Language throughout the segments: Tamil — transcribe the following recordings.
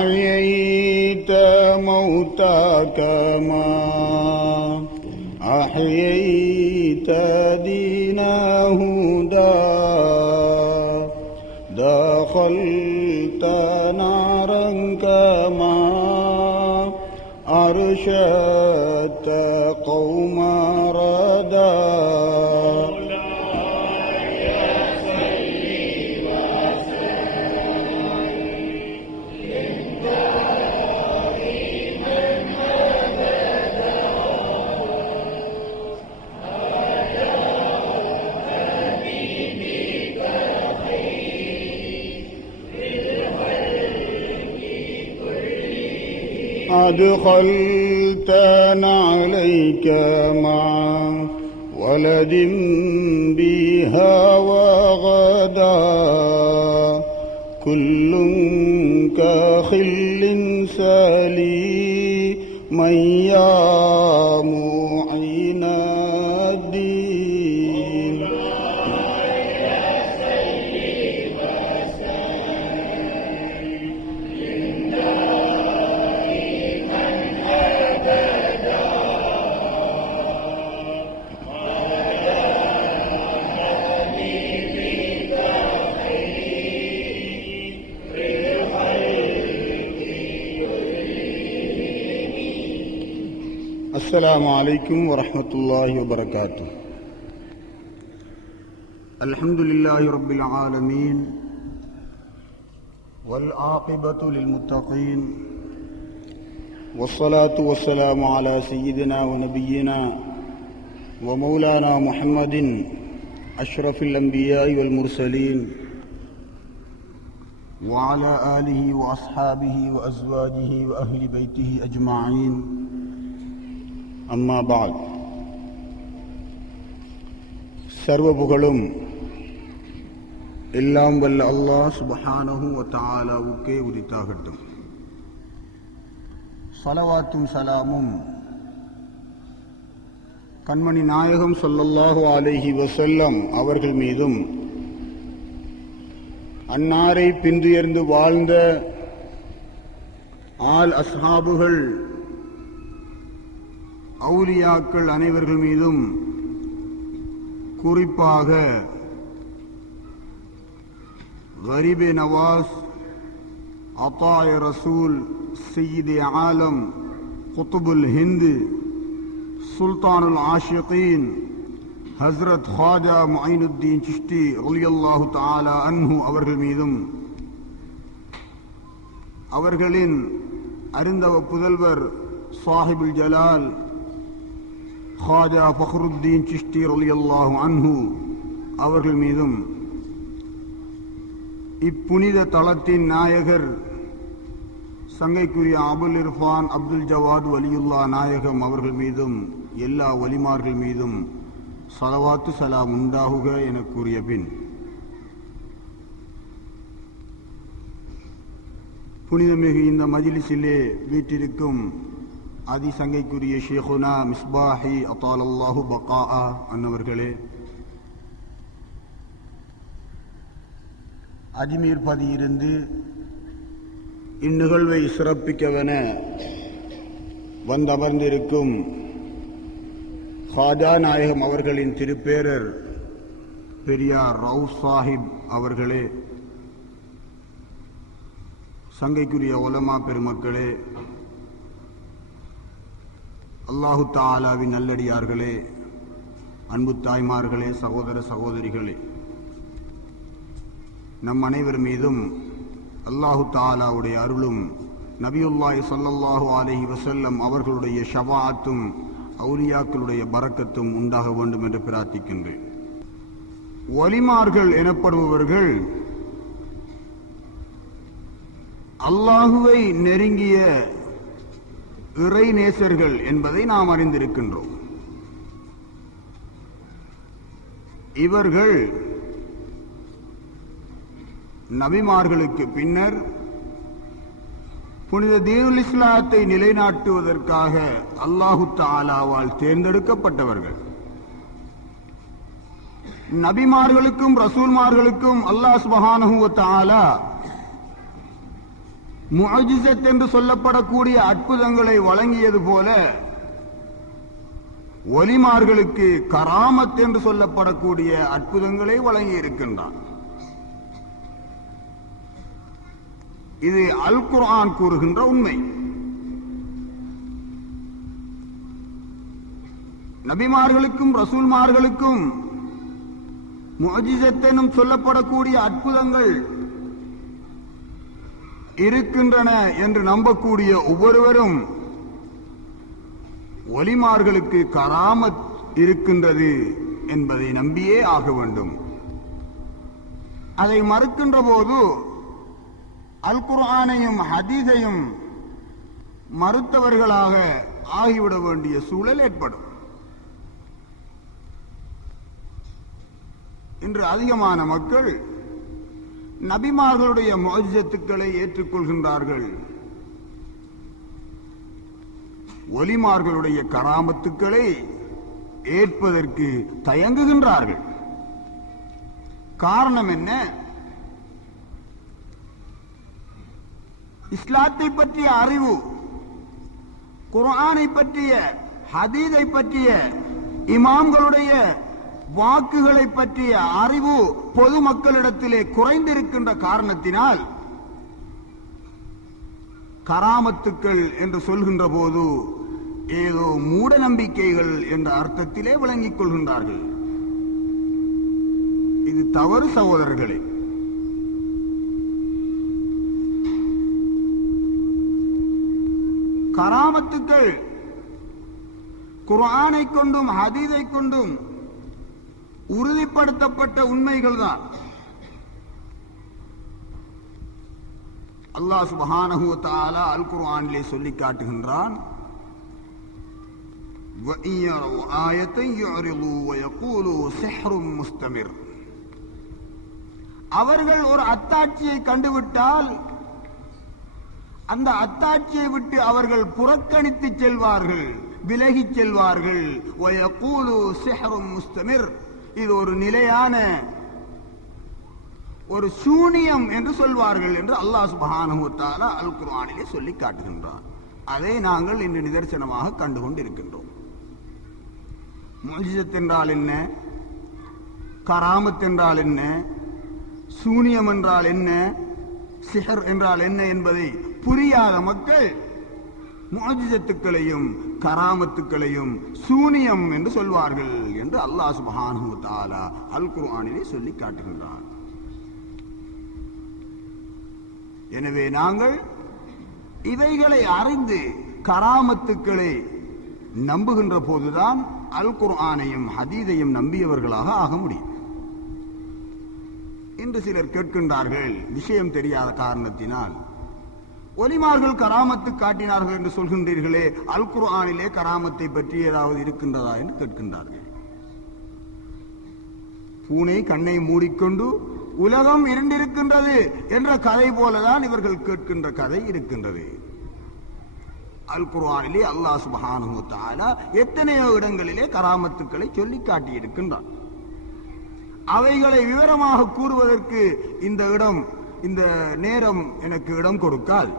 أحييت موتى كما أحييت دينا هدى دخلت نارا كما أرشدت قوم ردا أدخلتنا عليك مع ولد بها وغدا كل كخل سلي من يامعين الدين السلام عليكم ورحمة الله وبركاته. الحمد لله رب العالمين والعاقبة للمتقين والصلاة والسلام على سيدنا ونبينا ومولانا محمد أشرف الأنبياء والمرسلين وعلى آله وأصحابه وأزواجه وأهل بيته أجمعين. அம்மா பாத். சர்வ புகழும் எல்லாம் வல்ல அல்லாஹ் சுப்ஹானஹு வ தஆலாவுக்கே உரித்தாகட்டும். ஸலவாத்தும் சலாமும் கண்மணி நாயகம் ஸல்லல்லாஹு அலைஹி வஸல்லம் அவர்கள் மீதும் அன்னாரை பின்துயர்ந்து வாழ்ந்த ஆல் அஸ்ஹாபுகள் அவுலியாக்கள் அனைவர்கள் மீதும் குறிப்பாக கரீபே நவாஸ் அத்தாய ரசூல் சையீதே ஆலம் குத்துபுல் ஹிந்து சுல்தானுல் ஆஷிகீன் ஹஸ்ரத் ख्वाजा முஈனுத்தீன் சிஷ்டி ரலியல்லாஹு தஆலா அன்ஹு அவர்கள் மீதும் அவர்களின் அருந்தவ புதல்வர் சாஹிபுல் ஜலால் ख्वाजा ஃபக்ருத்தீன் சிஷ்டி ரலியல்லாஹு அன்ஹு அவர்கள் மீதும் இப்புனித தளத்தின் நாயகர் சங்கைக்குரிய அபுல் இர்ஃபான் அப்துல் ஜவாத் வலியுல்லா நாயகம் அவர்கள் மீதும் எல்லா வலிமார்கள் மீதும் ஸலவாத்து சலாம் உண்டாகுக என கூறிய பின், புனிதமிகு இந்த மஜ்லிஸிலே வீற்றிருக்கும் அதிசங்கைக்குரிய ஷேகுனா மிஸ்பாஹி அத்தாலல்லாஹு பகாஆ அன்னவர்களே, அஜ்மீர் பதியிருந்து இந்நிகழ்வை சிறப்பிக்கவென வந்தமர்ந்திருக்கும் ख्वाजा நாயகம் அவர்களின் திருப்பேரர் பெரியார் ரவுஃப் சாஹிப் அவர்களே, சங்கைக்குரிய உலமா பெருமக்களே, அல்லாஹு தஆலாவின் நல்லடியார்களே, அன்பு தாய்மார்களே, சகோதர சகோதரிகளே, நம் அனைவர் மீதும் அல்லாஹு தஆலாவுடைய அருளும் நபியுல்லாஹி ஸல்லல்லாஹு அலைஹி வஸல்லம் அவர்களுடைய ஷஃபாஅத்தும் அவுலியாக்களுடைய பரக்கத்தும் உண்டாக வேண்டும் என்று பிரார்த்திக்கின்றேன். வலிமார்கள் எனப்படுபவர்கள் அல்லாஹுவை நெருங்கிய இறை நேசர்கள் என்பதை நாம் அறிந்திருக்கின்றோம். இவர்கள் நபிமார்களுக்கு பின்னர் புனித தீனுல் இஸ்லாத்தை நிலைநாட்டுவதற்காக அல்லாஹு தஆலாவால் தேர்ந்தெடுக்கப்பட்டவர்கள். நபிமார்களுக்கும் ரசூல்மார்களுக்கும் அல்லாஹ் சுப்ஹானஹு வ தஆலா முஅஜிஸத் என்று சொல்லப்படக்கூடிய அற்புதங்களை வழங்கியது போல ஒலிமார்களுக்கு கராமத் என்று சொல்லப்படக்கூடிய அற்புதங்களை வழங்கி இருக்கின்றான். இது அல் குர்ஆன் கூறுகின்ற உண்மை. நபிமார்களுக்கும் ரசூல்மார்களுக்கும் முஅஜிஸத் எனும் சொல்லப்படக்கூடிய அற்புதங்கள் இருக்கின்றன என்று நம்பக்கூடிய ஒவ்வொருவரும் ஒலிமார்களுக்கு கராமத் இருக்கின்றது என்பதை நம்பியே ஆக வேண்டும். அதை மறுக்கின்ற போது அல் குர்ஆனையும் ஹதீஸையும் மறுத்தவர்களாக ஆகிவிட வேண்டிய சூழல் ஏற்படும். இன்று அதிகமான மக்கள் நபிமார்களுடைய முஅஜிஸத்துக்களை ஏற்றுக்கொள்கின்றார்கள், ஒலிமார்களுடைய கராமத்துக்களை ஏற்பதற்கு தயங்குகின்றார்கள். காரணம் என்ன? இஸ்லாத்தை பற்றிய அறிவு, குர்ஆனை பற்றிய, ஹதீஸை பற்றிய, இமாம்களுடைய வாக்குகளை பற்றிய அறிவு பொதுமக்களிடத்திலே குறைந்திருக்கின்ற காரணத்தினால் கராமத்துக்கள் என்று சொல்கின்ற போது ஏதோ மூட நம்பிக்கைகள் என்ற அர்த்தத்திலே விளங்கிக் கொள்கின்றார்கள். இது தவறு சகோதரர்களே. கராமத்துக்கள் குர்ஆனை கொண்டும் ஹதீஸை கொண்டும் உறுதிப்படுத்தப்பட்ட உண்மைகள் தான். அல்லாஹ் சுப்ஹானஹு வ தஆலா அல் குர்ஆனிலே சொல்லி காட்டுகின்றான், وَإِنْ يَرَوْا آيَةً يُعْرِضُوا وَيَقُولُوا سِحْرٌ مُسْتَمِرٌ. அவர்கள் ஒரு அத்தாட்சியை கண்டுவிட்டால் அந்த அத்தாட்சியை விட்டு அவர்கள் புறக்கணித்து செல்வார்கள், விலகிச் செல்வார்கள். وَيَقُولُوا سِحْرٌ مُسْتَمِرٌ. இது ஒரு நிலையான ஒரு சூனியம் என்று சொல்வார்கள் என்று அல்லாஹ் சுப்ஹானஹு வ தஆலா அல் குர்ஆனிலே சொல்லி காட்டுகின்றார். அதை நாங்கள் இன்று நிதர்சனமாக கண்டுகொண்டிருக்கின்றோம். முஅஜிஸத் என்றால் என்ன, கராமத் என்றால் என்ன, சூனியம் என்றால் என்ன, சிஹர் என்றால் என்ன என்பதை புரியாத மக்கள் முஅஜிஸத்துக்களையும் கராமத்துக்களையும் சூனியம் என்று சொல்வார்கள் என்று அல்லாஹ் சுப்ஹானஹு வ தஆலா அல் குர்ஆனிலே சொல்லி காட்டுகின்றார். எனவே நாங்கள் இவைகளை அறிந்து கராமத்துக்களை நம்புகின்ற போதுதான் அல் குர்ஆனையும் ஹதீஸையும் நம்பியவர்களாக ஆக முடியும். இன்று சிலர் கேட்கின்றார்கள், விஷயம் தெரியாத காரணத்தினால், ஒலிமார்கள் கராமத்து காட்டினார்கள் என்று சொல்கின்றீர்களே, அல் குர்ஆனிலே கராமத்தை பற்றி ஏதாவது இருக்கின்றதா என்று கேட்கின்றார்கள். பூனை கண்ணை மூடிக்கொண்டு உலகம் இருண்டிருக்கின்றது என்ற கதை போலதான் இவர்கள் கேட்கின்ற கதை இருக்கின்றது. அல் குர்ஆனிலே அல்லாஹ் சுப்ஹானஹு வ தஆலா எத்தனையோ இடங்களிலே கராமத்துக்களை சொல்லி காட்டியிருக்கின்றார். அவைகளை விவரமாக கூறுவதற்கு இந்த நேரம் எனக்கு இடம் கொடுக்காது.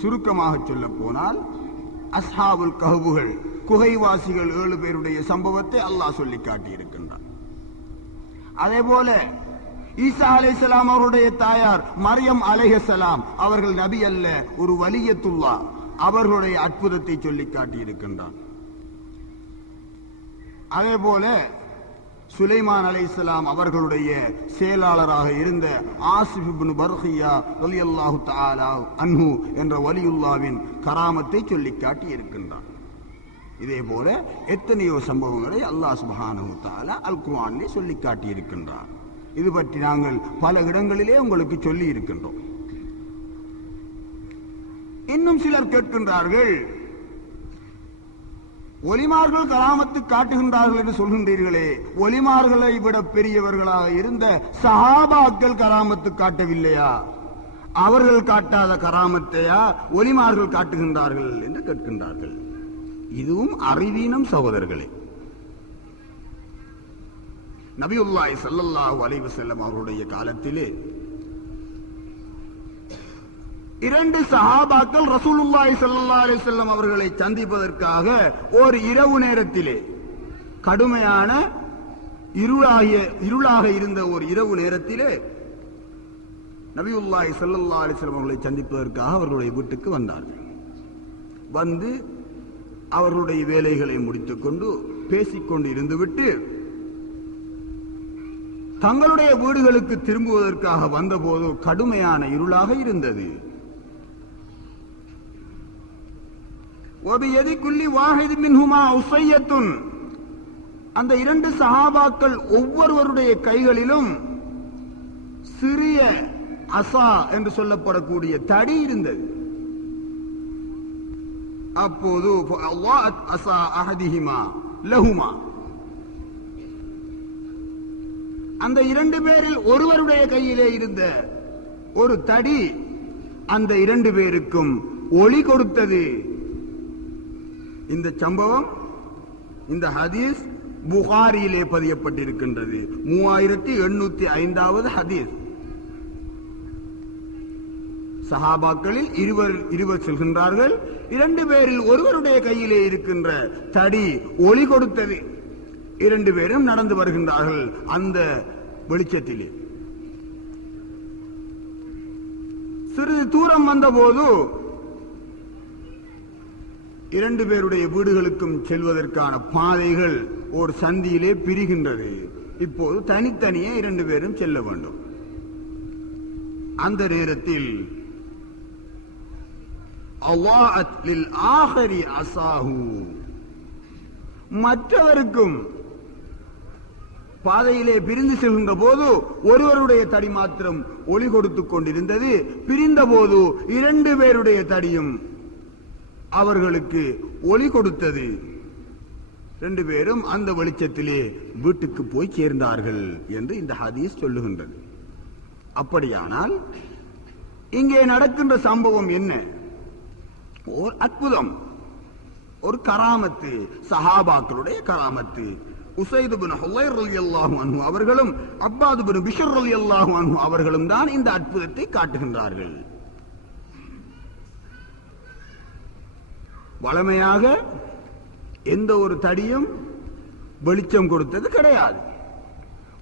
சுருக்கமாக சொல்ல போனால், அஸ்ஹாபுல் கஹ்ஃபுகள், குகைவாசிகள் 7 பேருடைய சம்பவத்தை அல்லாஹ் சொல்லி காட்டியிருக்கின்றார். அதே போல ஈசா அலைஹிஸ்ஸலாம் அவருடைய தாயார் மரியம் அலைஹிஸ்ஸலாம் அவர்கள் நபி அல்ல, ஒரு வலியத்துல்லாஹ், அவர்களுடைய அற்புதத்தை சொல்லி காட்டியிருக்கின்றார். அதே போல சுலைமான் அலைஹிஸ்ஸலாம் அவர்களுடைய செயலாளராக இருந்த ஆசிப் இப்னு பர்கியா ரலியல்லாஹு தஆலா அன்ஹு என்ற வலியுல்லாவின் கராமத்தை சொல்லி காட்டி இருக்கின்றார். இதே போல எத்தனையோ சம்பவங்களை அல்லாஹ் சுப்ஹானஹு வ தஆலா அல் குர்ஆனிலே சொல்லி காட்டி இருக்கின்றார். இது பற்றி நாங்கள் பல இடங்களிலே உங்களுக்கு சொல்லி இருக்கின்றோம். இன்னும் சிலர் கேட்கின்றார்கள், ஒலிமார்கள் கராமத்து காட்டுகின்றார்கள் என்று சொல்கின்றீர்களே, ஒலிமார்களை விட பெரியவர்களாக இருந்த சஹாபாக்கள் கராமத்து காட்டவில்லையா? அவர்கள் காட்டாத கராமத்தையா ஒலிமார்கள் காட்டுகின்றார்கள் என்று கேட்கின்றார்கள். இதுவும் அறிவீனம் சகோதரர்களே. நபியுல்லாஹி ஸல்லல்லாஹு அலைஹி வஸல்லம் அவருடைய காலத்திலே 2 சஹாபாக்கள் ரசூலுல்லாஹி ஸல்லல்லாஹு அலைஹி வஸல்லம் அவர்களை சந்திப்பதற்காக ஒரு இரவு நேரத்திலே, கடுமையான இருளாக இருந்த ஒரு இரவு நேரத்திலே நபியுல்லாஹி ஸல்லல்லாஹு அலைஹி வஸல்லம் அவர்களை சந்திப்பதற்காக அவர்களுடைய வீட்டுக்கு வந்தார்கள். வந்து அவர்களுடைய வேலைகளை முடித்துக் கொண்டு பேசிக்கொண்டு இருந்துவிட்டு தங்களுடைய வீடுகளுக்கு திரும்புவதற்காக வந்தபோது கடுமையான இருளாக இருந்தது. அந்த 2 சஹாபாக்கள் ஒவ்வொருவருடைய கைகளிலும் சிறிய அசா என்று சொல்லப்படக்கூடிய தடி இருந்தது. அப்போது அசா அஹதிஹிமா லஹுமா, அந்த 2 பேரில் ஒருவருடைய கையிலே இருந்த ஒரு தடி அந்த 2 பேருக்கும் ஒளி கொடுத்தது. இந்த சம்பவம், இந்த ஹதீஸ் புகாரியிலே பதியப்பட்டிருக்கின்றது. 3805வது ஹதீஸ். சஹாபாக்களில் இருவர் செல்கின்றார்கள். 2 பேரில் ஒருவருடைய கையிலே இருக்கின்ற தடி ஒளி கொடுத்தது. 2 பேரும் நடந்து வருகின்றார்கள். அந்த வெளிச்சத்திலே சிறிது தூரம் வந்தபோது 2 பேருடைய வீடுகளுக்கும் செல்வதற்கான பாதைகள் ஒரு சந்தியிலே பிரிகின்றது. இப்போது தனித்தனியே 2 பேரும் செல்ல வேண்டும். அந்த நேரத்தில் மற்றவருக்கும் பாதையிலே பிரிந்து செல்கின்ற போது ஒருவருடைய தடி மாத்திரம் ஒளி கொடுத்துக் கொண்டிருந்தது. பிரிந்த போது 2 பேருடைய தடியும் அவர்களுக்கு ஒளி கொடுத்தது. 2 பேரும் அந்த வெளிச்சத்திலே வீட்டுக்கு போய் சேர்ந்தார்கள் என்று இந்த ஹதீஸ் சொல்லுகின்றது. அப்படியானால் இங்கே நடக்கின்ற சம்பவம் என்ன? ஒரு அற்புதம், ஒரு கராமத்து, சஹாபாக்களுடைய கராமத்து. உஸைத் இப்னு ஹுலைர் ரலியல்லாஹு அன்ஹு அவர்களும் அப்பாத் இப்னு பிஷ்ர் ரலியல்லாஹு அன்ஹு அவர்களும் தான் இந்த அற்புதத்தை காட்டுகின்றார்கள். வளமையாக எந்த ஒரு தடியும் வெளிச்சம் கொடுத்தது கிடையாது.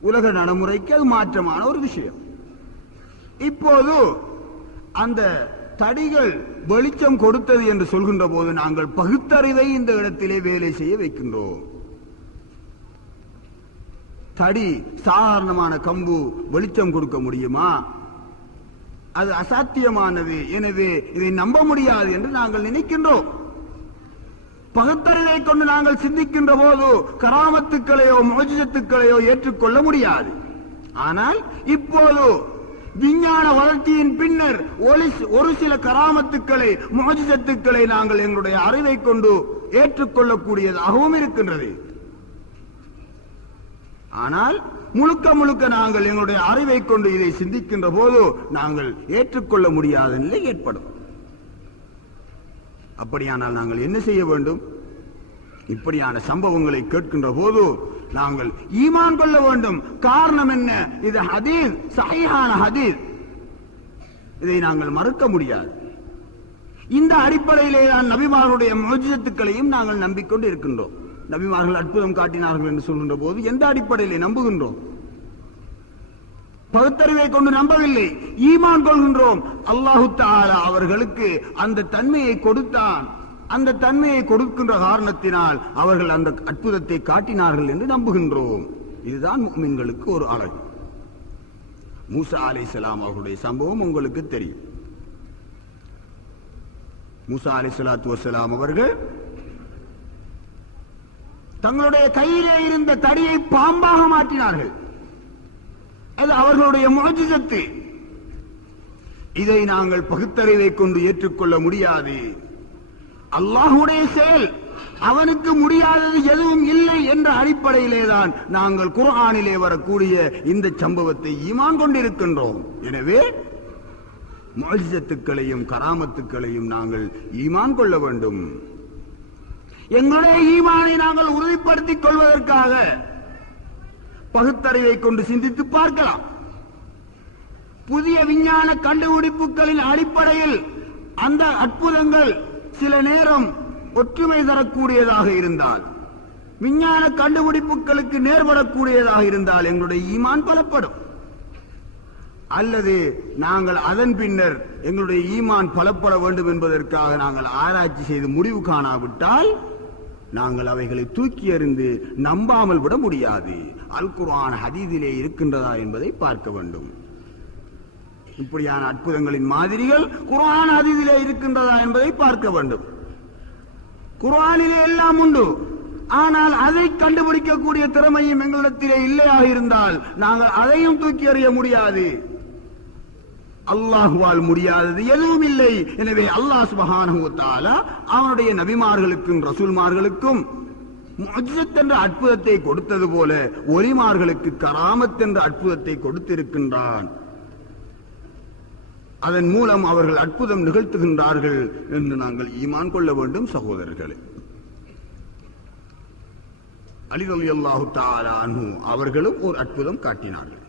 உலக நடைமுறைக்கு அது மாற்றமான ஒரு விஷயம். இப்போது அந்த தடிகள் வெளிச்சம் கொடுத்தது என்று சொல்கின்ற போது நாங்கள் பகுத்தறிவை இந்த இடத்திலே வேலை செய்ய வைக்கின்றோம். தடி, சாதாரணமான கம்பு வெளிச்சம் கொடுக்க முடியுமா? அது அசாத்தியமானது. எனவே இதை நம்ப முடியாது என்று நாங்கள் நினைக்கின்றோம். பகுத்தறிவை கொண்டு நாங்கள் சிந்திக்கின்ற போது கராமத்துக்களையோ முஅஜிசத்துக்களையோ ஏற்றுக்கொள்ள முடியாது. ஆனால் இப்போது விஞ்ஞான வளர்ச்சியின் பின்னர் ஒரு சில கராமத்துக்களை, முஅஜிசத்துக்களை நாங்கள் எங்களுடைய அறிவை கொண்டு ஏற்றுக்கொள்ளக்கூடியதாகவும் இருக்கின்றது. ஆனால் முழுக்க முழுக்க நாங்கள் எங்களுடைய அறிவை கொண்டு இதை சிந்திக்கின்ற போது நாங்கள் ஏற்றுக்கொள்ள முடியாத நிலை ஏற்படும். அப்படியானால் நாங்கள் என்ன செய்ய வேண்டும்? இப்படியான சம்பவங்களை கேட்கின்ற போது நாங்கள் ஈமான் கொள்ள வேண்டும். காரணம் என்ன? இது ஹதீஸ், சஹீஹான ஹதீஸ். இதை நாங்கள் மறுக்க முடியாது. இந்த அடிப்படையிலே தான் நபிமார்களுடைய முஅஜிசத்துக்களையும் நாங்கள் நம்பிக்கொண்டு இருக்கின்றோம். நபிமார்கள் அற்புதம் காட்டினார்கள் என்று சொல்கின்ற போது எந்த அடிப்படையிலே நம்புகின்றோம்? பகுத்தறிவை கொண்டு நம்பவில்லை, ஈமான் கொள்கின்றோம். அல்லாஹு தஆலா அவர்களுக்கு அந்த தன்மையை கொடுத்தான். அந்த தன்மையை கொடுக்கின்ற காரணத்தினால் அவர்கள் அந்த அற்புதத்தை காட்டினார்கள் என்று நம்புகின்றோம். இதுதான் முஃமின்களுக்கு ஒரு அழகு. மூசா அலைஹிஸ்ஸலாம் அவர்களுடைய சம்பவம் உங்களுக்கு தெரியும். மூசா அலைஹிஸ்ஸலாத்து வஸ்ஸலாம் அவர்கள் தங்களுடைய கையிலே இருந்த தடியை பாம்பாக மாற்றினார்கள். அது அவர்களுடைய முஅஜிசத்து. இதை நாங்கள் பகுத்தறிவை கொண்டு ஏற்றுக்கொள்ள முடியாது. அல்லாஹ்வுடைய செயல், அவனுக்கு முடியாதது எதுவும் இல்லை என்ற அடிப்படையிலேதான் நாங்கள் குர்ஆனிலே வரக்கூடிய இந்த சம்பவத்தை ஈமான் கொண்டிருக்கின்றோம். எனவே முஅஜிசத்துக்களையும் கராமத்துக்களையும் நாங்கள் ஈமான் கொள்ள வேண்டும். எங்களுடைய ஈமானை நாங்கள் உறுதிப்படுத்திக் கொள்வதற்காக பகுத்தறிவை கொண்டு சிந்தித்து பார்க்கலாம். புதிய விஞ்ஞான கண்டுபிடிப்புகளின் அடிப்படையில் அந்த அற்புதங்கள் சில நேரம் ஒற்றுமை தரக்கூடியதாக இருந்தால், விஞ்ஞான கண்டுபிடிப்புகளுக்கு நேர்படக்கூடியதாக இருந்தால் எங்களுடைய ஈமான் பலப்படும். அல்லது நாங்கள் அதன் பின்னர் எங்களுடைய ஈமான் பலப்பட வேண்டும் என்பதற்காக நாங்கள் ஆராய்ச்சி செய்து முடிவு காணாவிட்டால் நாங்கள் அவைகளை தூக்கி எறிந்து நம்பாமல் விட முடியாது. அல் குர்ஆன் ஹதீஸிலே இருக்கின்றதா என்பதை பார்க்க வேண்டும். இப்படியான அற்புதங்களின் மாதிரிகள் குர்ஆன் ஹதீஸிலே இருக்கின்றதா என்பதை பார்க்க வேண்டும். குர்ஆனிலே எல்லாம் உண்டு, ஆனால் அதை கண்டுபிடிக்கக்கூடிய திறமையும் எங்களிடத்திலே இல்லையாக இருந்தால் நாங்கள் அதையும் தூக்கி எறிய முடியாது. அல்லாஹ்வால் முடியாதது எதுவும் இல்லை. எனவே அல்லாஹ் சுப்ஹானஹு வ தஆலா அவனுடைய நபிமார்களுக்கும் ரசூல்மார்களுக்கும் முஅஜ்ஸத் என்ற அற்புதத்தை கொடுத்தது போல ஒலிமார்களுக்கு கராமத் என்ற அற்புதத்தை கொடுத்திருக்கின்றான். அதன் மூலம் அவர்கள் அற்புதம் நிகழ்த்துகின்றார்கள் என்று நாங்கள் ஈமான் கொள்ள வேண்டும். சகோதரர்களே, அலி ரலியல்லாஹு தஆலா அன்ஹு அவர்களும் ஒரு அற்புதம் காட்டினார்கள்.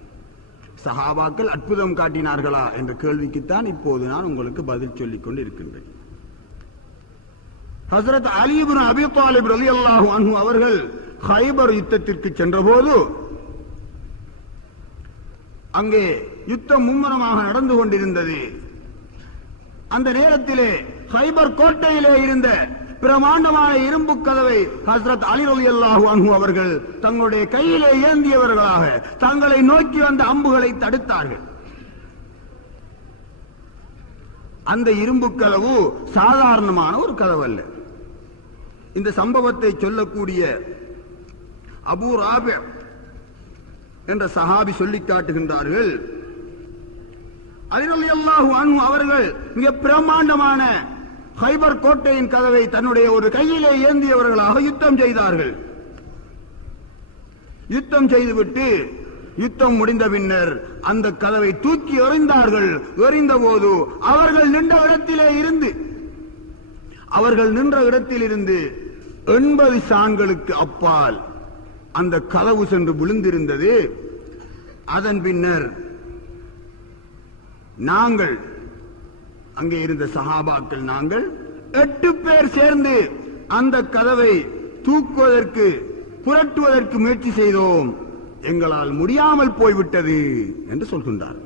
சஹாபாக்கள் அற்புதம் காட்டினார்களா என்ற கேள்விக்குத்தான் இப்போது நான் உங்களுக்கு பதில் சொல்லிக் கொண்டு இருக்கின்றேன். ஹஜ்ரத் அலி இப்னு அபி தாலிப் ரலியல்லாஹு அன்ஹு அவர்கள் கைபர் யுத்தத்திற்கு சென்றபோது அங்கே யுத்தம் மும்முரமாக நடந்து கொண்டிருந்தது. அந்த நேரத்திலே கைபர் கோட்டையிலே இருந்த பிரமாண்டமான இரும்பு கதவை ஹஜ்ரத் அலி ரலியல்லாஹு அன்ஹு அவர்கள் தங்களுடைய கையிலே ஏந்தியவர்களாக தங்களை நோக்கி வந்த அம்புகளை தடுத்தார்கள். அந்த இரும்பு கதவு சாதாரணமான ஒரு கதவு அல்ல. இந்த சம்பவத்தை சொல்லக்கூடிய அபூ ராபி என்ற சஹாபி சொல்லி காட்டுகின்றார்கள், அலி ரலியல்லாஹு அன்ஹு அவர்கள் மிக பிரமாண்டமான கைபர் கோட்டையின் கதவை தன்னுடைய ஒரு கையிலே ஏந்தியவர்களாக யுத்தம் செய்தார்கள். யுத்தம் செய்துவிட்டு யுத்தம் முடிந்த பின்னர் அந்த கதவை தூக்கி எறிந்தார்கள். எறிந்த போது அவர்கள் நின்ற இடத்திலிருந்து 80 சான்களுக்கு அப்பால் அந்த கதவு சென்று விழுந்திருந்தது. அதன் பின்னர் நாங்கள் அங்கே இருந்த சஹாபாக்கள் நாங்கள் 8 பேர் சேர்ந்து அந்த கதவை தூக்குவதற்கு புரட்டுவதற்கு முயற்சி செய்தோம். எங்களால் முடியாமல் போய்விட்டது என்று சொல்கின்றார்.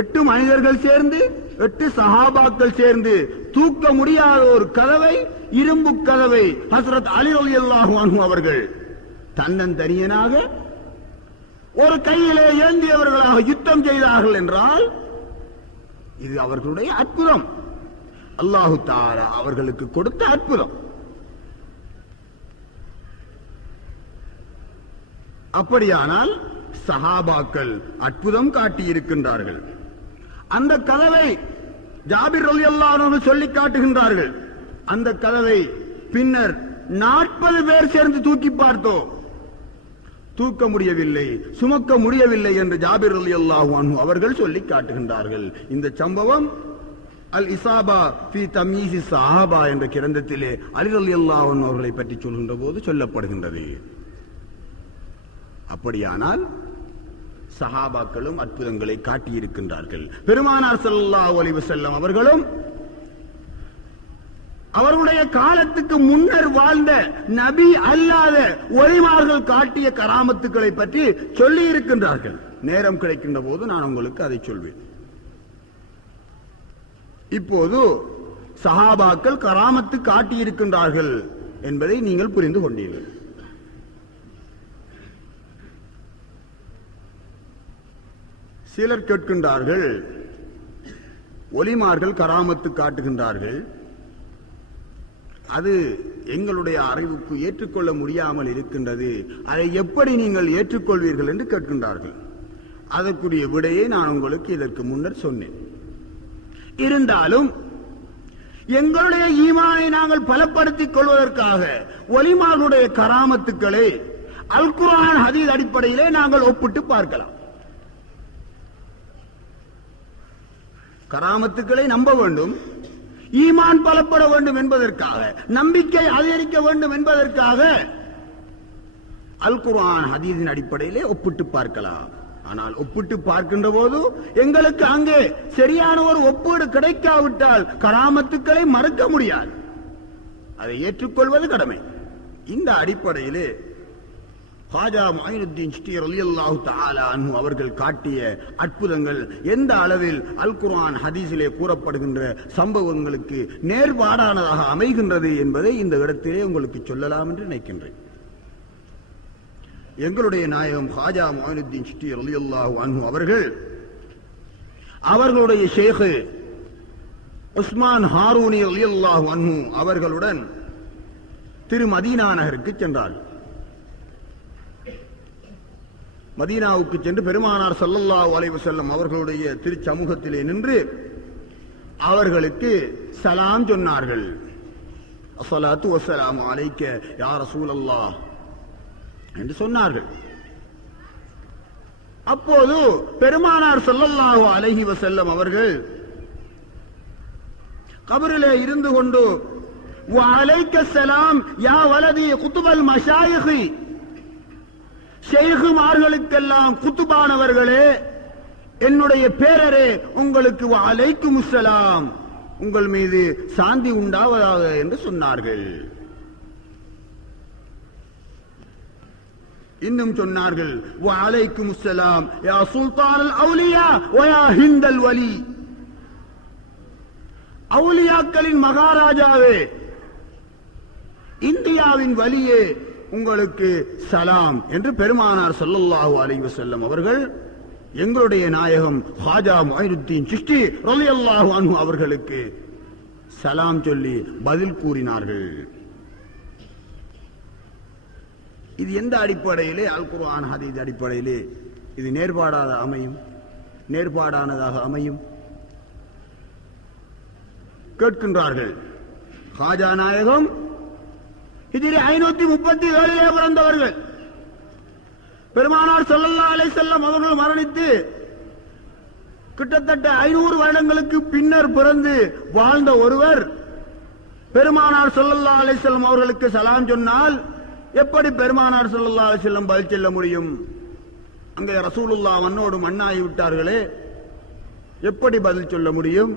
8 மனிதர்கள் சேர்ந்து 8 சஹாபாக்கள் சேர்ந்து தூக்க முடியாத ஒரு கதவை, இரும்பு கதவை ஹஜ்ரத் அலி ரலியல்லாஹு அன்ஹு அவர்கள் தன்னந்தனியனாக ஒரு கையிலே ஏந்தியவர்களாக யுத்தம் செய்தார்கள் என்றால் இது அவர்களுடைய அற்புதம். அல்லாஹு தஆலா அவர்களுக்கு கொடுத்த அற்புதம். அப்படியானால் சஹாபாக்கள் அற்புதம் காட்டி இருக்கின்றார்கள். அந்த கதவை ஜாபிர் ரலியல்லாஹு அன்ஹு சொல்லி காட்டுகின்றார்கள். அந்த கதவை பின்னர் 40 பேர் சேர்ந்து தூக்கி பார்த்தோம், தூக்க முடியவில்லை, சுமக்க முடியவில்லை என்று ஜாபிர் ரலியல்லாஹு அன்ஹு அவர்கள் சொல்லி காட்டுகின்றார்கள். இந்த சம்பவம் அல் இசாபா ஃபி தம்யீஸ் ஸஹாபா என்ற கிரந்தத்திலே அலி ரலியல்லாஹு அன்ஹு அவர்களை பற்றி சொல்கின்ற போது சொல்லப்படுகின்றது. அப்படியானால் சஹாபாக்களும் அற்புதங்களை காட்டியிருக்கின்றார்கள். பெருமானார் ஸல்லல்லாஹு அலைஹி வஸல்லம் அவர்களும் அவருடைய காலத்துக்கு முன்னர் வாழ்ந்த நபி அல்லாத ஒலிமார்கள் காட்டிய கராமத்துக்களை பற்றி சொல்லி இருக்கின்றார்கள். நேரம் கிடைக்கின்ற போது நான் உங்களுக்கு அதை சொல்வேன். இப்போது சஹாபாக்கள் கராமத்து காட்டியிருக்கின்றார்கள் என்பதை நீங்கள் புரிந்து கொண்டீர்கள். சிலர் கேட்கின்றார்கள், ஒலிமார்கள் கராமத்து காட்டுகின்றார்கள், அது எங்களுடைய அறிவுக்கு ஏற்றுக்கொள்ள முடியாமல் இருக்கின்றது, அதை எப்படி நீங்கள் ஏற்றுக்கொள்வீர்கள் என்று கேட்கின்றார்கள். அதற்குரிய விடையை நான் உங்களுக்கு இதற்கு முன்னர் சொன்னேன். இருந்தாலும் எங்களுடைய ஈமானை நாங்கள் பலப்படுத்திக் கொள்வதற்காக ஒலிமார்களுடைய கராமத்துக்களை அல் குர்ஆன் ஹதீஸ் அடிப்படையிலே நாங்கள் ஒப்பிட்டு பார்க்கலாம். கராமத்துக்களை நம்ப வேண்டும், ஈமான் பலப்பட வேண்டும் என்பதற்காக, நம்பிக்கை அதிகரிக்க வேண்டும் என்பதற்காக அல் குர்ஆன் ஹதீஸின் அடிப்படையிலே ஒப்பிட்டு பார்க்கலாம். ஆனால் ஒப்பிட்டு பார்க்கின்ற போது எங்களுக்கு அங்கே சரியான ஒரு ஒப்பீடு கிடைக்காவிட்டால் கராமத்துக்களை மறுக்க முடியாது, அதை ஏற்றுக்கொள்வது கடமை. இந்த அடிப்படையிலே ஹாஜா மொய்னுத்தீன் சிஷ்டி ரலியல்லாஹு தஆலா அன்ஹு அவர்கள் காட்டிய அற்புதங்கள் எந்த அளவில் அல் குர்ஆன் ஹதீஸிலே கூறப்படுகின்ற சம்பவங்களுக்கு நேர்பாடானதாக அமைகின்றது என்பதை இந்த இடத்திலே உங்களுக்கு சொல்லலாம் என்று நினைக்கின்றேன். எங்களுடைய நாயகம் ஹாஜா மொய்னுத்தீன் சிஷ்டி ரலியல்லாஹு அன்ஹு அவர்கள் அவர்களுடைய ஷேக் உஸ்மான் ஹாரூனி ரலியல்லாஹு அன்ஹு அவர்களுடன் திரு மதீனா நகருக்கு சென்றார்கள். மதீனாவுக்கு சென்று பெருமானார் ஸல்லல்லாஹு அலைஹி வஸல்லம் அவர்களுடைய திருச்சமூகத்திலே நின்று அவர்களுக்கு சலாம் சொன்னார்கள். அஸ்ஸலாத்து வஸ்ஸலாமு அலைக்க யா ரசூலல்லாஹ் என்று சொன்னார்கள். அப்போது பெருமானார் ஸல்லல்லாஹு அலைஹி வஸல்லம் அவர்கள் கபரிலே இருந்து கொண்டு வ அலைக்க ஸலாம் யா வலதி குதுபல் மஷாயிஹ், ஷேகுமார்களுக்கெல்லாம் குத்துபானவர்களே, என்னுடைய பேரரே, உங்களுக்கு வ அலைக்குமுஸ்ஸலாம், உங்கள் மீது சாந்தி உண்டாவதாக என்று சொன்னார்கள். இன்னும் சொன்னார்கள் வ அலைக்குமுஸ்ஸலாம் யா சுல்தானல் அவுலியா வ யா ஹிந்தல் வலி, அவுலியாக்களின் மகாராஜாவே, இந்தியாவின் வலியே, உங்களுக்கு சலாம் என்று பெருமானார் ஸல்லல்லாஹு அலைஹி வஸல்லம் அவர்கள் எங்களுடைய நாயகம் ஹாஜா மொய்னுத்தீன் சிஷ்டி ரலியல்லாஹு அன்ஹு அவர்களுக்கு சலாம் சொல்லி பதில் கூறினார்கள். இது எந்த அடிப்படையிலே? அல் குர்ஆன் ஹதீஸ் அடிப்படையிலே இது நேர்பாடானதாக அமையும் கேட்கின்றார்கள். ஹாஜா நாயகம் ஹிஜ்ரி 537 பிறந்தவர்கள். பெருமானார் ஸல்லல்லாஹு அலைஹி வஸல்லம் அவர்கள் மரணித்து கிட்டத்தட்ட 500 வருடங்களுக்கு பின்னர் பிறந்து வாழ்ந்த ஒருவர் பெருமானார் ஸல்லல்லாஹு அலைஹி வஸல்லம் அவர்களுக்கு சலாம் சொன்னால் எப்படி பெருமானார் ஸல்லல்லாஹு அலைஹி வஸல்லம் பதில் சொல்ல முடியும்? அங்கே ரசூலுல்லாஹ் மண்ணோடு மண்ணாகி விட்டார்களே, எப்படி பதில் சொல்ல முடியும்?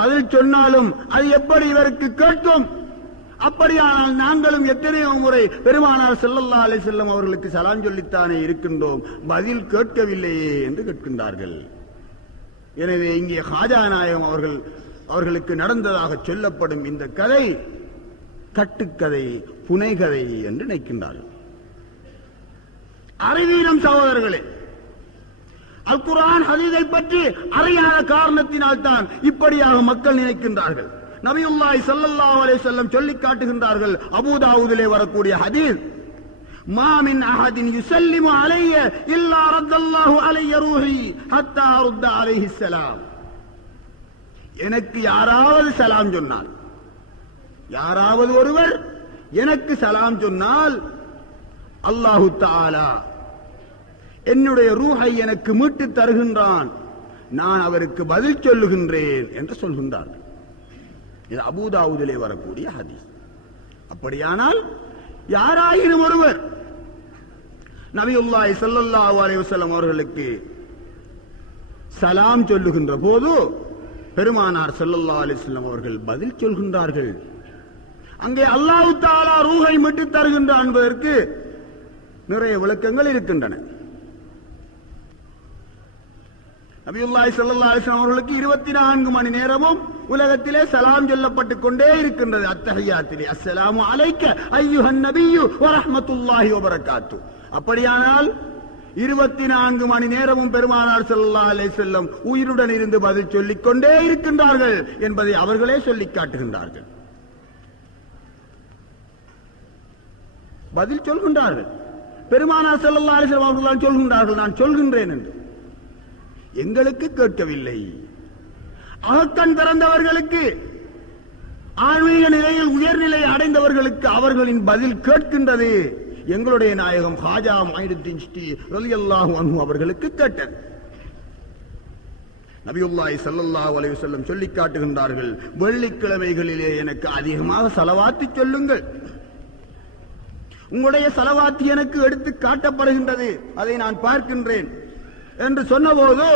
பதில் சொன்னாலும் அது எப்படி இவருக்கு கேட்கும்? அப்படியானால் நாங்களும் எத்தனையோ முறை பெருமானார் ஸல்லல்லாஹு அலைஹி வஸல்லம் அவர்களுக்கு சலாம் சொல்லித்தானே இருக்கின்றோம், பதில் கேட்கவில்லையே என்று கேட்கின்றார்கள். எனவே இங்கே ஹாஜா நாயகம் அவர்களுக்கு நடந்ததாக சொல்லப்படும் இந்த கதை கட்டுக்கதை, புனைகதை என்று நினைக்கின்றார்கள். அறிவீனம் சகோதரர்களே, அல் குர்ஆன் ஹதீஸை பற்றி அறியாத காரணத்தினால் தான் இப்படியாக மக்கள் நினைக்கின்றார்கள். நபியுல்லாஹி ஸல்லல்லாஹு அலைஹி வஸல்லம் சொல்லி காட்டுகின்றார்கள், அபூ தாவூதிலே வரக்கூடிய ஹதீஸ், மா மின் அஹதின் யுஸல்லிமு அலைய இல்லா ரத்தல்லாஹு அலைய ரூஹி ஹத்தா அர்த அலைஹி ஸலாம். எனக்கு யாராவது சலாம் சொன்னால், யாராவது ஒருவர் எனக்கு சலாம் சொன்னால் அல்லாஹு தஆலா என்னுடைய ரூஹை எனக்கு மீட்டு தருகின்றான், நான் அவருக்கு பதில் சொல்லுகின்றேன் என்று சொல்கின்றார். இது அபூ தாவூதிலே வரக்கூடிய ஹதீஸ். அப்படியானால் யாராயினும் ஒருவர் நபியுல்லாஹி ஸல்லல்லாஹு அலைஹி வஸல்லம் அவர்களுக்கு சலாம் சொல்லுகின்ற போது பெருமானார் ஸல்லல்லாஹு அலைஹி வஸல்லம் அவர்கள் பதில் சொல்கின்றார்கள். அங்கே அல்லாஹ் தஆலா ரூஹை மீட்டு தருகின்றான் என்பதற்கு நிறைய விளக்கங்கள் இருக்கின்றன. நபியுல்லாஹி ஸல்லல்லாஹு அலைஹி வஸல்லம் அவர்களுக்கு 24 மணி நேரமும் உலகத்திலே சலாம் சொல்லப்பட்டுக் கொண்டே இருக்கின்றது. அத்தஹியாத்திலே அஸ்ஸலாமு அலைக்க அய்யுஹன் நபியு வ ரஹ்மத்துல்லாஹி வ பரக்காத்து. அப்படியானால் 24 மணி நேரமும் பெருமானார் ஸல்லல்லாஹு அலைஹி வஸல்லம் உயிருடன் இருந்து பதில் சொல்லிக் கொண்டே இருக்கின்றார்கள் என்பதை அவர்களே சொல்லிக் காட்டுகின்றார்கள். பதில் சொல்கின்றார்கள். பெருமானார் ஸல்லல்லாஹு அலைஹி வஸல்லம் அவர்கள் சொல்கின்றார்கள், நான் சொல்கின்றேன் என்று. எங்களுக்கு கேட்கவில்லை. அகக்கண் திறந்தவர்களுக்கு, ஆன்மீக நிலையில் உயர்நிலை அடைந்தவர்களுக்கு அவர்களின் பதில் கேட்கின்றது. எங்களுடைய நாயகம் ஹாஜா மொய்னுத்தீன் சிஷ்டி ரலியல்லாஹு அன்ஹு அவர்களுக்கு கேட்டது. நபியுல்லாஹி ஸல்லல்லாஹு அலைஹி வஸல்லம் சொல்லிக் காட்டுகின்றார்கள், வெள்ளிக்கிழமைகளிலே எனக்கு அதிகமாக ஸலவாத்து சொல்லுங்கள். உங்களுடைய ஸலவாத் எனக்கு எடுத்து காட்டப்படுகின்றது, அதை நான் பார்க்கின்றேன் என்று சொன்னபோது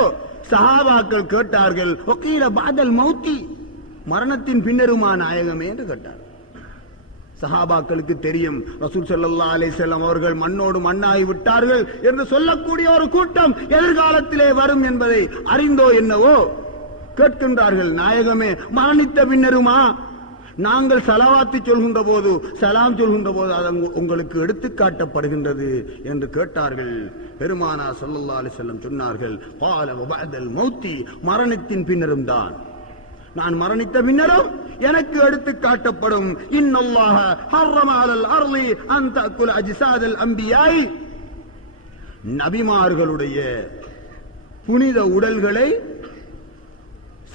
சஹாபாக்கள் கேட்டார்கள், வகீல பஅதல் மௌத்தி, மரணத்தின் பின்னருமா நாயகமே என்று கேட்டார். சஹாபாக்களுக்கு தெரியும் ரசூல் ஸல்லல்லாஹு அலைஹி வஸல்லம் அவர்கள் மண்ணோடு மண்ணாகி விட்டார்கள் என்று சொல்லக்கூடிய ஒரு கூட்டம் எதிர்காலத்திலே வரும் என்பதை அறிந்தோ என்னவோ கேட்கின்றார்கள், நாயகமே மரணித்த பின்னருமா? நாங்கள் ஸலவாத்து சொல்கின்ற போது, சலாம் சொல்கின்ற போது அது உங்களுக்கு எடுத்து காட்டப்படுகின்றது என்று கேட்டார்கள். பெருமானார் ஸல்லல்லாஹு அலைஹி வஸல்லம் சொன்னார்கள், قال وبعد الموت, மரணத்தின் பின்னரும் தான், நான் மரணித்த பின்னரும் எனக்கு எடுத்து காட்டப்படும். இன்னல்லாஹ ஹர்ரம அலல் அர்லி அன் தஅக்குல அஜ்சாதல் அன்பியாய், நபிமார்களுடைய புனித உடல்களை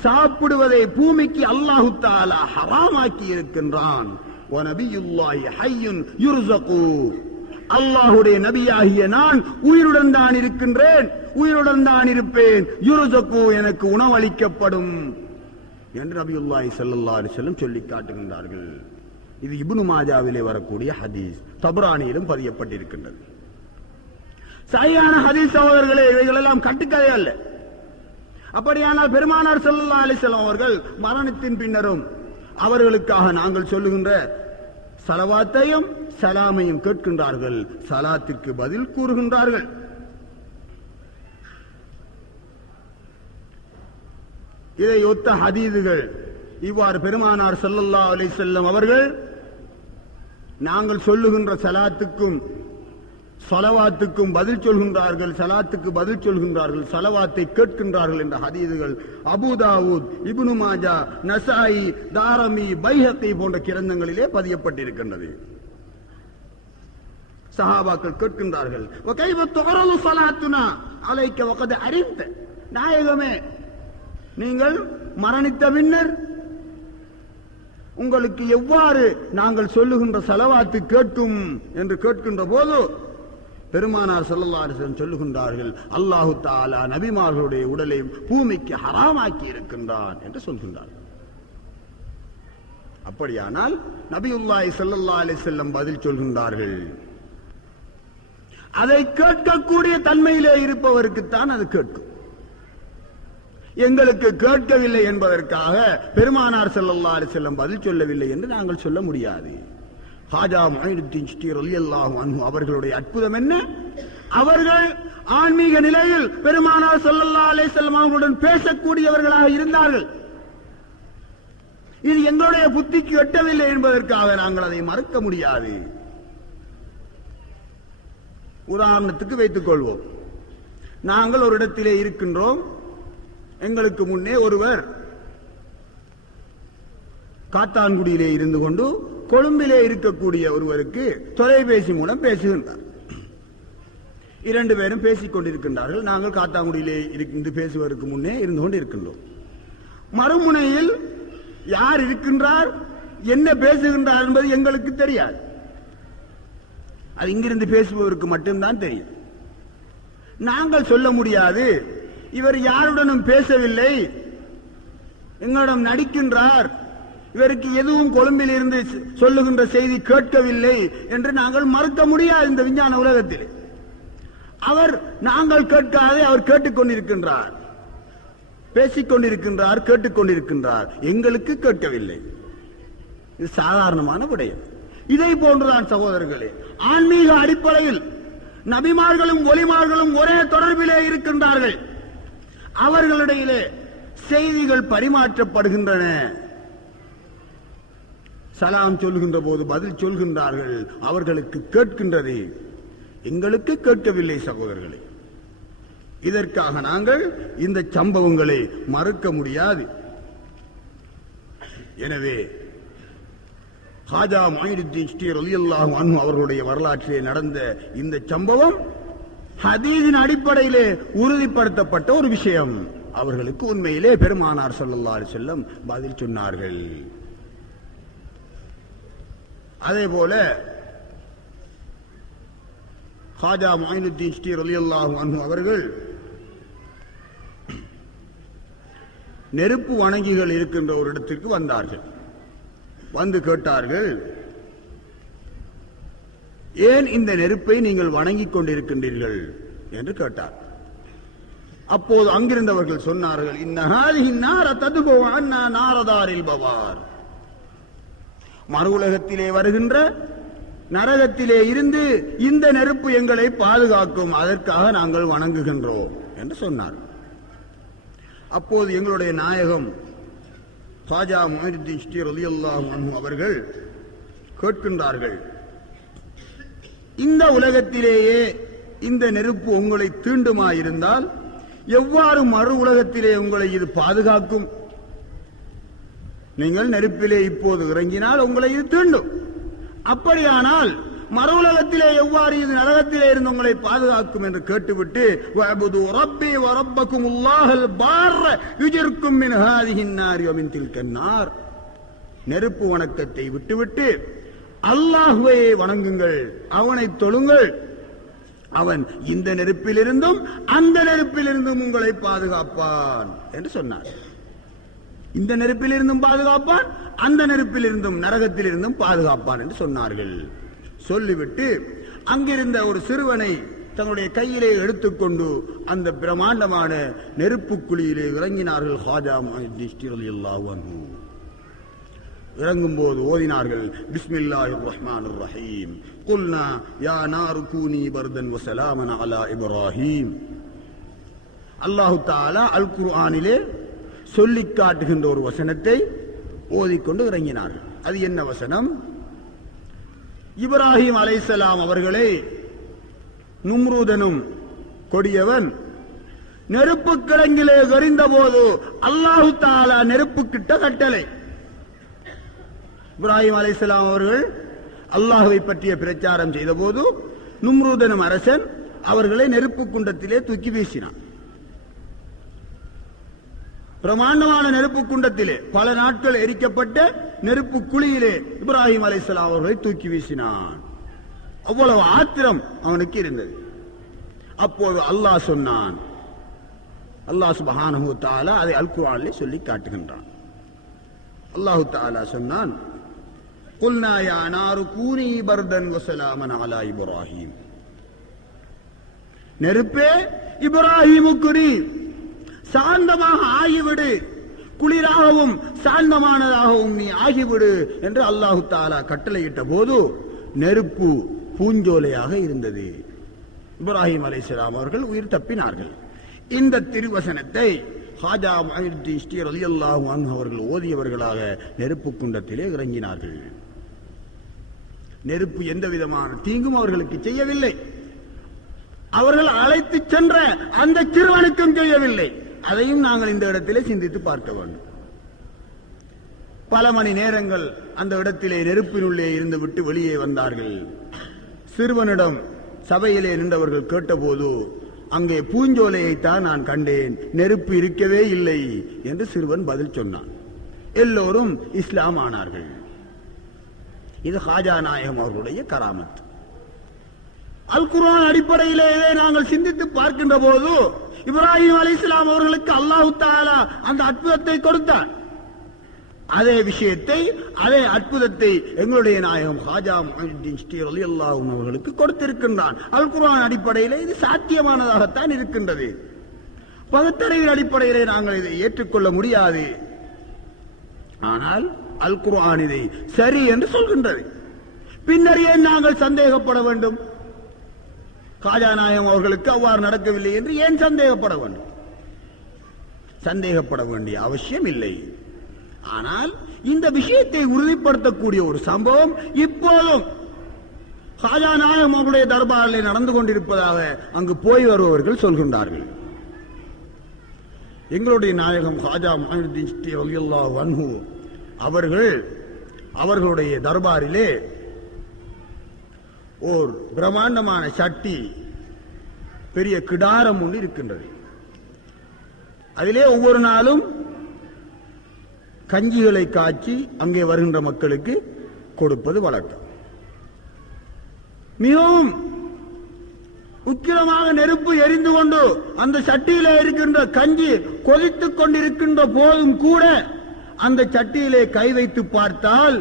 சாப்பிடுவதை பூமிக்கு அல்லாஹு தஆலா ஹராமாக்கி இருக்கின்றான். வ நபியுல்லாஹி ஹய்யுன் யுர்ஸகு, அல்லாஹ்வுடைய நபியாகிய நான் உயிருடன் தான் இருக்கின்றேன், உயிருடன் தான் இருப்பேன். யுர்ஸகு, எனக்கு உணவளிக்கப்படும் என்று நபியுல்லாஹி ஸல்லல்லாஹு அலைஹி வஸல்லம் சொல்லி காட்டுகின்றார்கள். இது இப்னு மாஜாவிலே வரக்கூடிய ஹதீஸ், தப்ரானியிலும் பதியப்பட்டிருக்கின்றது. சரியான ஹதீஸ் சகோதரர்களே, இவைகள் எல்லாம் கட்டுக்கதை அல்ல. அப்படியானால் பெருமானார் ஸல்லல்லாஹு அலைஹி வஸல்லம் அவர்கள் மரணத்தின் பின்னரும் அவர்களுக்காக நாங்கள் சொல்லுகின்ற ஸலவாத்தையும் சலாமையும் கேட்கின்றார்கள், சலாத்திற்கு பதில் கூறுகின்றார்கள். இதை ஒத்த ஹதீதுகள் இவ்வாறு பெருமானார் ஸல்லல்லாஹு அலைஹி வஸல்லம் அவர்கள் நாங்கள் சொல்லுகின்ற சலாத்துக்கும் ஸலவாத்துக்கும் பதில் சொல்கின்றார்கள், சலாத்துக்கு பதில் சொல்கின்றார்கள், ஸலவாத்தை கேட்கின்றார்கள் என்ற ஹதீதுகள் அபூ தாவூத், இப்னு மாஜா, நஸாயி, தாரமி, பைஹகி போன்ற கிரந்தங்களிலே பதியப்பட்டிருக்கின்றது. சஹாபாக்கள் கேட்கின்றார்கள், வகைவ துஅரலு ஸலாத்துனா அலைக்க வகத் அரிந்த, நாயகமே நீங்கள் மரணித்த பின்னர் உங்களுக்கு எவ்வாறு நாங்கள் சொல்லுகின்ற ஸலவாத்து கேட்கும் என்று கேட்கின்ற போது பெருமானார் ஸல்லல்லாஹு அலைஹி வஸல்லம் சொல்லுகின்றார்கள், அல்லாஹு தஆலா நபிமார்களுடைய உடலை பூமிக்கு ஹராமாக்கி இருக்கின்றான் என்று சொல்கின்றார்கள். அப்படியானால் நபியுல்லாஹி ஸல்லல்லாஹு அலைஹி வஸல்லம் பதில் சொல்கின்றார்கள். அதை கேட்கக்கூடிய தன்மையிலே இருப்பவருக்குத்தான் அது கேட்கும். எங்களுக்கு கேட்கவில்லை என்பதற்காக பெருமானார் ஸல்லல்லாஹு அலைஹி வஸல்லம் பதில் சொல்லவில்லை என்று நாங்கள் சொல்ல முடியாது. ஹாஜா முஹைனுத்தீன் சிஷ்தி ரலியல்லாஹு அன்ஹு அவர்களுடைய அற்புதம் என்ன? அவர்கள் ஆன்மீக நிலையில் பெருமானார் ஸல்லல்லாஹு அலைஹி வஸல்லம் அவர்களுடன் பேசக்கூடியவர்களாக இருந்தார்கள். இது எங்களுடைய புத்திக்கு எட்டவில்லை என்பதற்காக நாங்கள் அதை மறுக்க முடியாது. உதாரணத்துக்கு வைத்துக் கொள்வோம், நாங்கள் ஒரு இடத்திலே இருக்கின்றோம், எங்களுக்கு முன்னே ஒருவர் காத்தான்குடியிலே இருந்து கொண்டு கொழும்பிலே இருக்கக்கூடிய ஒருவருக்கு தொலைபேசி மூலம் பேசுகின்றார். இரண்டு பேரும் பேசிக் கொண்டிருக்கின்றார்கள். நாங்கள் காத்தான்குடியிலே இருந்து பேசுவதற்கு முன்னே இருந்து கொண்டு இருக்கின்றோம். மறுமுனையில் யார் இருக்கின்றார், என்ன பேசுகின்றார் என்பது எங்களுக்கு தெரியாது. அது இங்கிருந்து பேசுபவருக்கு மட்டும்தான் தெரியும். நாங்கள் சொல்ல முடியாது, இவர் யாருடனும் பேசவில்லை, எங்களிடம் நடிக்கின்றார், இவருக்கு எதுவும் கொழும்பில் இருந்து சொல்லுகின்ற செய்தி கேட்கவில்லை என்று நாங்கள் மறுக்க முடியாது. இந்த விஞ்ஞான உலகத்தில் அவர் நாங்கள் கேட்காதே அவர் கேட்டுக்கொண்டிருக்கின்றார், பேசிக்கொண்டிருக்கின்றார், கேட்டுக்கொண்டிருக்கின்றார், எங்களுக்கு கேட்கவில்லை. இது சாதாரணமான விடயம். இதை போன்றுதான் சகோதரர்களே, ஆன்மீக அடிப்படையில் நபிமார்களும் ஒலிமார்களும் ஒரே தொடர்பிலே இருக்கின்றார்கள். அவர்களிடையிலே செய்திகள் பரிமாற்றப்படுகின்றன. சலாம் சொல்கின்ற போது பதில் சொல்கின்றார்கள், அவர்களுக்கு கேட்கின்றது, எங்களுக்கு கேட்கவில்லை சகோதரர்களே. இதற்காக நாங்கள் இந்த சம்பவங்களை மறுக்க முடியாது. எனவே ஹாஜா முஹைனுத்தீன் சிஷ்தி ரலியல்லாஹு அன்ஹு அவர்களுடைய வரலாற்றிலே நடந்த இந்த சம்பவம் ஹதீஸின் அடிப்படையிலே உறுதிப்படுத்தப்பட்ட ஒரு விஷயம். அவர்களுக்கு உண்மையிலே பெருமானார் ஸல்லல்லாஹு அலைஹி வஸல்லம் பதில் சொன்னார்கள். அதேபோல ஹாஜா முஹைனுத்தீன் சிஷ்தி ரலியல்லாஹு அன்ஹு அவர்கள் நெருப்பு வணங்கிகள் இருக்கின்ற ஒரு இடத்திற்கு வந்தார்கள். வந்து கேட்டார்கள், ஏன் இந்த நெருப்பை நீங்கள் வணங்கிக் கொண்டிருக்கின்றீர்கள் என்று கேட்டார். அப்போது அங்கிருந்தவர்கள் சொன்னார்கள், மறு உலகத்திலே வருகின்ற நரகத்திலே இருந்து இந்த நெருப்பு எங்களை பாதுகாக்கும், அதற்காக நாங்கள் வணங்குகின்றோம் என்று சொன்னார். அப்போது எங்களுடைய நாயகம் காஜா முஹைனுத்தீன் சிஷ்டி ரலியல்லாஹு அன்ஹு அவர்கள் கேட்கின்றார்கள், இந்த உலகத்திலேயே இந்த நெருப்பு உங்களை தீண்டுமாயிருந்தால் எவ்வாறு மறு உலகத்திலே உங்களை இது பாதுகாக்கும்? நீங்கள் நெருப்பிலே இப்போது இறங்கினால் உங்களை இது தீண்டும். அப்படியானால் மறு உலகத்திலே எவ்வாறு இது நரகத்திலே இருந்து உங்களை பாதுகாக்கும் என்று கேட்டுவிட்டு, வஅபுது ரப்பி வ ரப்பக்குமுல்லாஹல் பார்ர யுஜிர்கும் மின் ஹாதிஹின் நாரி வ மின் தில்கன் நார், நெருப்பு வணக்கத்தை விட்டுவிட்டு அல்லாஹ்வை வணங்குங்கள், அவனை தொழுங்கள், அவன் இந்த நெருப்பிலிருந்தும் அந்த நெருப்பிலிருந்தும் உங்களை பாதுகாப்பான் என்று சொன்னார். இந்த நெருப்பிலிருந்தும் பாதுகாப்பான், அந்த நெருப்பிலிருந்தும் நரகத்திலிருந்தும் பாதுகாப்பான் என்று சொன்னார்கள். சொல்லிவிட்டு அங்கிருந்த ஒரு சிறுவனை தன்னுடைய கையிலே எடுத்துக்கொண்டு அந்த பிரமாண்டமான நெருப்பு குழியிலே இறங்கினார்கள். ஹாஜா முஹைனுத்தீன் சிஷ்டி ரலியல்லாஹு அன்ஹு இறங்கும் போது ஓதினார்கள், பிஸ்மில்லாஹிர் ரஹ்மானிர் ரஹீம், குல்னா யா நாரு கூனி பர்தன் வ ஸலாமன் அலா இப்ராஹீம். அல்லாஹ் தஆலா அல் குர்ஆனிலே சொல்லி காட்டுகின்ற ஒரு வசனத்தை ஓதிக்கொண்டு இறங்கினார்கள். அது என்ன வசனம்? இப்ராஹிம் அலைஹிஸ்ஸலாம் அவர்களை நும்ரூதனும் கொடியவன் நெருப்பு கிடங்கிலே எறிந்த போது அல்லாஹ் தஆலா நெருப்பு கிட்ட கட்டளை. இப்ராஹிம் அலைஹிஸ்ஸலாம் அவர்கள் அல்லாஹ்வை பற்றிய பிரச்சாரம் செய்த போது நும்ரூதனும் அரசன் அவர்களை நெருப்பு குண்டத்திலே தூக்கி வீசினான். பிரமாண்டமான நெருப்பு குண்டத்திலே பல நாட்கள் எரிக்கப்பட்ட நெருப்பு குழியிலே இப்ராஹிம் அலைஹிஸ்ஸலாம் அவர்களை தூக்கி வீசினான். அவ்வளவு ஆத்திரம் அவனுக்கு இருந்தது. அப்போது அல்லாஹ் சொன்னான், அல்லாஹ் சுப்ஹானஹு வ தஆலா அதை அல் குர்ஆனிலே சொல்லி காட்டுகின்றான். அல்லாஹ் தஆலா சொன்னான், குல்னா யா நாரு கூனி பர்தன் வ ஸலாமன் அலா இப்ராஹீம், நெருப்பே இப்ராஹீமுக்கு நீ சாந்தமாக ஆகிவிடு, குளிராகவும் சாந்தமானதாகவும் நீ ஆகிவிடு என்று அல்லாஹ் தஆலா கட்டளையிட்ட போது நெருப்பு பூஞ்சோலையாக இருந்தது. இப்ராஹிம் அலைஹிஸ்ஸலாம் அவர்கள் உயிர் தப்பினார்கள். இந்த திருவசனத்தை ஹாஜா முஹைனுத்தீன் சிஷ்டி ரலியல்லாஹு அன்ஹு அவர்கள் ஓதியவர்களாக நெருப்பு குண்டத்திலே இறங்கினார்கள். நெருப்பு எந்த விதமான தீங்கும் அவர்களுக்கு செய்யவில்லை. அவர்கள் அழைத்து சென்ற அந்த சிறுவனுக்கும் செய்யவில்லை. அதையும் நாங்கள் இந்த இடத்திலே சிந்தித்து பார்க்க வேண்டும். பல மணி நேரங்கள் அந்த இடத்திலே நெருப்பினுள்ளே இருந்து விட்டு வெளியே வந்தார்கள். சிறுவனிடம் சபையிலே நின்றவர்கள் கேட்டபோது, அங்கே பூஞ்சோலையைத்தான் நான் கண்டேன், நெருப்பு இருக்கவே இல்லை என்று சிறுவன் பதில் சொன்னான். எல்லோரும் இஸ்லாம் ஆனார்கள். இது ஹாஜா நாயகம் அவர்களுடைய கராமத். அல் குர்ஆன் அடிப்படையிலே நாங்கள் சிந்தித்து பார்க்கின்ற போது இப்ராஹிம் அலைஹிஸ்ஸலாம் அவர்களுக்கு அல்லாஹ் தஆலா அந்த அற்புதத்தை கொடுத்தார். அதே விஷயத்தை, அதே அற்புதத்தை எங்களுடைய நாயகம் ஹாஜா முஹைனுத்தீன் சிஷ்டி ரலியல்லாஹு அன்ஹு அவர்களுக்கு கொடுத்திருக்கின்றான். அல் குர்ஆன் அடிப்படையிலே இது சாத்தியமானதாகத்தான் இருக்கின்றது. பகுத்தறிவின் அடிப்படையிலே நாங்கள் இதை ஏற்றுக்கொள்ள முடியாது. ஆனால் அல் குர்ஆன் இதை சரி என்று சொல்கின்றது. பின்னர் ஏன் நாங்கள் சந்தேகப்பட வேண்டும்? காஜா நாயகம் அவர்களுக்கு அவ்வாறு நடக்கவில்லை என்று ஏன் சந்தேகப்பட வேண்டும்? சந்தேகப்பட வேண்டிய அவசியம் இல்லை. ஆனால் இந்த விஷயத்தை உறுதிப்படுத்தக்கூடிய ஒரு சம்பவம் இப்போதும் காஜா நாயகம் அவர்களுடைய தர்பாரிலே நடந்து கொண்டிருப்பதாக அங்கு போய் வருபவர்கள் சொல்கின்றார்கள். எங்களுடைய நாயகம் காஜா முஹைனுத்தீன் சிஷ்டி ரலியல்லாஹு அன்ஹு அவர்கள் அவர்களுடைய தர்பாரிலே ஓர் பிரம்மாண்டமான சட்டி, பெரிய கிடாரம் ஒன்று இருக்கின்றது. அதிலே ஒவ்வொரு நாளும் கஞ்சிகளை காய்ச்சி அங்கே வருகின்ற மக்களுக்கு கொடுப்பது வழக்கம். மிகவும் உக்கிரமாக நெருப்பு எரிந்து கொண்டு அந்த சட்டியிலே இருக்கின்ற கஞ்சி கொதித்துக் கொண்டிருக்கின்ற போதும் கூட அந்த சட்டியிலே கை வைத்து பார்த்தால்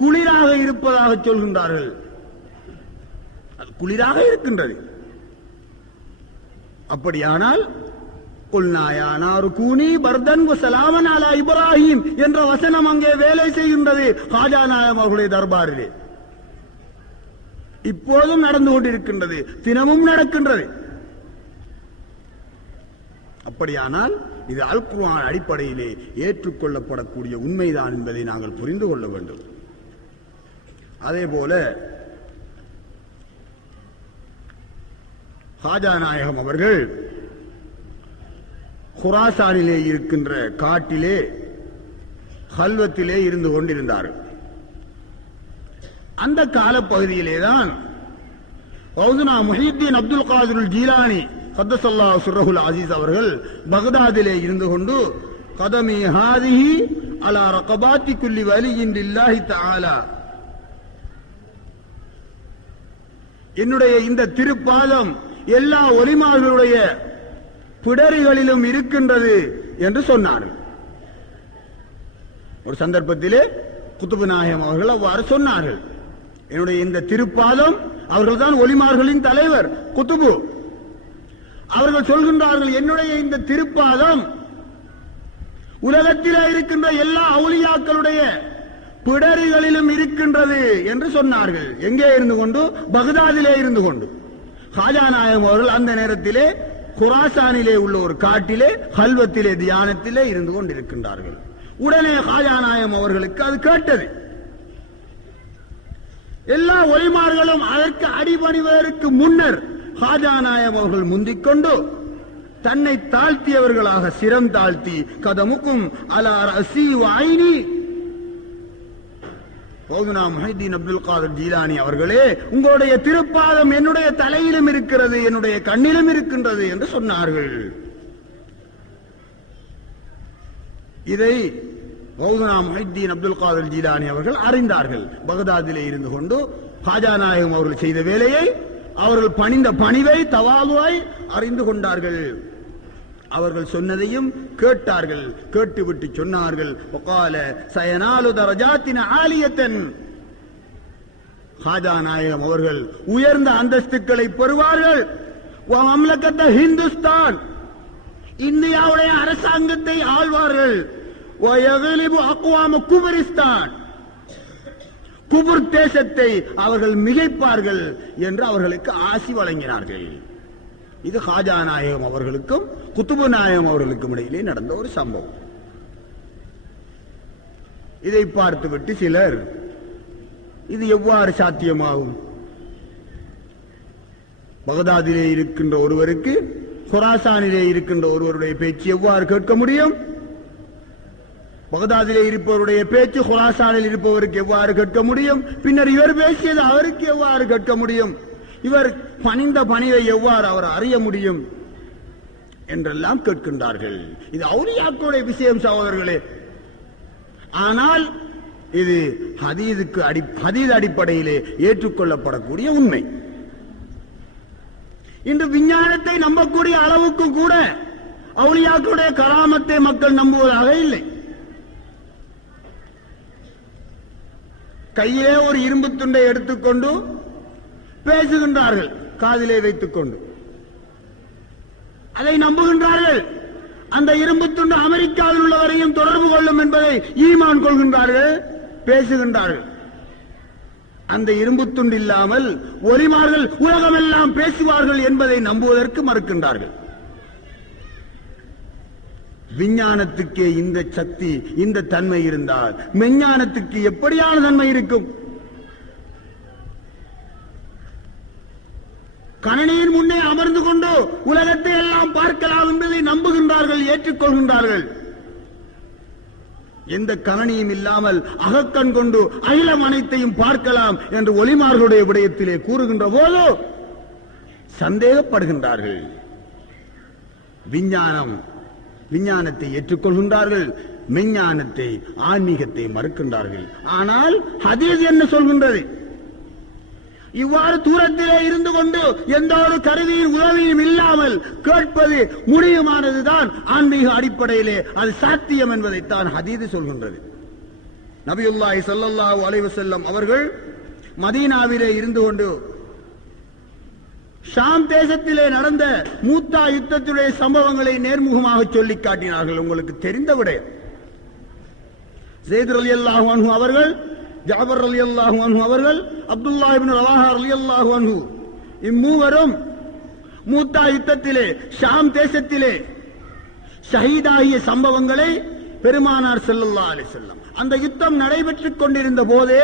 குளிராக இருப்பதாக சொல்கின்றார்கள். குளிராக இருக்கின்றது. அப்படியானால் கூனி பர்தன் வஸலாமன் அலா இப்ராஹிம் என்ற வசனம் அங்கே வேலை செய்கின்றது காஜா நாயகம் அவர்களுடைய தர்பாரிலே. இப்போதும் நடந்து கொண்டிருக்கின்றது, தினமும் நடக்கின்றது. அப்படியானால் இது அல் குர்ஆன் அடிப்படையிலே ஏற்றுக்கொள்ளப்படக்கூடிய உண்மைதான் என்பதை நாங்கள் புரிந்து கொள்ள வேண்டும். அதேபோல காஜா நாயகம் அவர்கள் குராசானிலே இருக்கின்ற காட்டிலே ஹல்வத்திலே இருந்து கொண்டிருந்தார்கள். அந்த காலப்பகுதியிலேதான் கௌசுனா முஹித்தீன் அப்துல் காதிர் ஜீலானி கத்தஸல்லாஹு சிர்ரஹுல் அஸீஸ் அவர்கள் பக்தாதிலே இருந்து கொண்டு கதமி ஹாதிஹி அலா ரகபாத்தி குல்லி வலியின் லில்லாஹி தஆலா, என்னுடைய இந்த திருப்பாதம் எல்லா ஒலிமார்களுடைய பிடரிகளிலும் இருக்கின்றது என்று சொன்னார்கள். ஒரு சந்தர்ப்பத்திலே குத்துபு நாயகம் அவர்கள் அவ்வாறு சொன்னார்கள். என்னுடைய இந்த திருப்பாதம், அவர்கள்தான் ஒலிமார்களின் தலைவர் குத்துபு, அவர்கள் சொல்கின்றார்கள், என்னுடைய இந்த திருப்பாதம் உலகத்திலே இருக்கின்ற எல்லா அவுலியாக்களுடைய பிடரிகளிலும் இருக்கின்றது என்று சொன்னார்கள். எங்கே இருந்து கொண்டு? பக்தாதிலே இருந்து கொண்டு. காஜா நாயகம் அவர்கள் அந்த நேரத்திலே குராசானிலே உள்ள ஒரு காட்டிலே ஹல்வத்திலே தியானத்திலே இருந்து கொண்டிருக்கின்றார்கள். உடனே காஜா நாயகம் அவர்களுக்கு அது கேட்டது. எல்லா ஒலிமார்களும் அதற்கு அடிபணிவதற்கு முன்னர் காஜா நாயகம் அவர்கள் முந்திக்கொண்டு தன்னை தாழ்த்தியவர்களாக சிரம் தாழ்த்தி கதமுக்கும் அலா ரஸி வ ஐனி, கௌசுனா முஹித்தீன் அப்துல் காதிர் ஜீலானி அவர்களே, உங்களுடைய திருப்பாதம் என்னுடைய தலையிலும் இருக்கிறது, என்னுடைய கண்ணிலும் இருக்கின்றது என்று சொன்னார்கள். இதை கௌசுனா முஹித்தீன் அப்துல் காதிர் ஜீலானி அவர்கள் அறிந்தார்கள். பக்தாதிலே இருந்து கொண்டு காஜா நாயகம் அவர்கள் செய்த வேலையை, அவர்கள் பணிந்த பணிவை, தவாதுவை அறிந்து கொண்டார்கள். அவர்கள் சொன்னதையும் கேட்டார்கள். கேட்டுவிட்டு சொன்னார்கள், வகால சயனாலு தரஜாத்தின் ஆலியத்தன், காஜா நாயகம் அவர்கள் உயர்ந்த அந்தஸ்துக்களை பெறுவார்கள். மம்லக்கத்த ஹிந்துஸ்தான், இந்தியாவுடைய அரசாங்கத்தை ஆள்வார்கள். அக்வாம குபரிஸ்தான், குபுர் தேசத்தை அவர்கள் மிகைப்பார்கள் என்று அவர்களுக்கு ஆசி வழங்கினார்கள். இது காஜா நாயகம் அவர்களுக்கும் குத்துபு நாயகம் அவர்களுக்கும் இடையிலே நடந்த ஒரு சம்பவம். இதை பார்த்துவிட்டு சிலர், இது எவ்வாறு சாத்தியமாகும்? பகதாதிலே இருக்கின்ற ஒருவருக்கு குராசானிலே இருக்கின்ற ஒருவருடைய பேச்சு எவ்வாறு கேட்க முடியும்? பகதாதிலே இருப்பவருடைய பேச்சு குராசானில் இருப்பவருக்கு எவ்வாறு கேட்க முடியும்? பின்னர் இவர் பேசியது அவருக்கு எவ்வாறு கேட்க முடியும்? இவர் பணிந்த பணியை எவ்வாறு அவர் அறிய முடியும் என்றெல்லாம் கேட்கின்றார்கள். இது அவுலியாக்களுடைய விஷயம் சகோதரர்களே. ஆனால் இது ஹதீஸ் அடிப்படையிலே ஏற்றுக்கொள்ளப்படக்கூடிய உண்மை. இன்று விஞ்ஞானத்தை நம்பக்கூடிய அளவுக்கு கூட அவுலியாக்களுடைய கராமத்தை மக்கள் நம்புவதாக இல்லை. கையிலே ஒரு இரும்பு துண்டை எடுத்துக்கொண்டு பேசுகின்றார்கள், காதிலே வைத்துக் கொண்டு அதை நம்புகின்றார்கள். அந்த இரும்பு துண்டு அமெரிக்காவில் உள்ளவரையும் தொடர்பு கொள்ளும் என்பதை ஈமான் கொள்கின்றார்கள், பேசுகின்றார்கள். அந்த இரும்பு துண்டு இல்லாமல் ஒலிமார்கள் உலகமெல்லாம் பேசுவார்கள் என்பதை நம்புவதற்கு மறுக்கின்றார்கள். விஞ்ஞானத்துக்கே இந்த சக்தி, இந்த தன்மை இருந்தால் மெஞ்ஞானத்துக்கு எப்படியான தன்மை இருக்கும்? கணனியின் முன்னே அமர்ந்து கொண்டு உலகத்தை எல்லாம் பார்க்கலாம் என்பதை நம்புகின்றார்கள், ஏற்றுக்கொள்கின்றார்கள். எந்த கணனியும் இல்லாமல் அகக்கண் கொண்டு அகிலம் அனைத்தையும் பார்க்கலாம் என்று ஒலிமார்களுடைய விடயத்திலே கூறுகின்ற போது சந்தேகப்படுகின்றார்கள். விஞ்ஞானத்தை ஏற்றுக்கொள்கின்றார்கள், மெஞ்ஞானத்தை, ஆன்மீகத்தை மறுக்கின்றார்கள். ஆனால் ஹதீஸ் என்ன சொல்கின்றது? இவ்வாறு தூரத்திலே இருந்து கொண்டு எந்த ஒரு கருவியின் உதவியும் இல்லாமல் கேட்பது முடியுமானதுதான் ஆன்மீக அடிப்படையிலே அது சாத்தியம் என்பதைத்தான் ஹதீஸ் சொல்கின்றது. நபியுல்லாஹி ஸல்லல்லாஹு அலைஹி வஸல்லம் அவர்கள் மதீனாவிலே இருந்து கொண்டு ஷாம் தேசத்திலே நடந்த மூத்தா யுத்தத்துடைய சம்பவங்களை நேர்முகமாக சொல்லிக் காட்டினார்கள். உங்களுக்கு தெரிந்த விடயம். ஸைத் ரலியல்லாஹு அன்ஹு அவர்கள், ஜாபர் ரலியல்லாஹு அன்ஹு அவர்கள், அப்துல்லாஹ் இப்னு ரவாஹா ரலியல்லாஹு அன்ஹு இம்மூவரும் மூத்தா யுத்தத்திலே ஷாம் தேசத்திலே ஷஹீதாகிய சம்பவங்களை பெருமானார் ஸல்லல்லாஹு அலைஹி வஸல்லம் அந்த யுத்தம் நடைபெற்றுக் கொண்டிருந்த போதே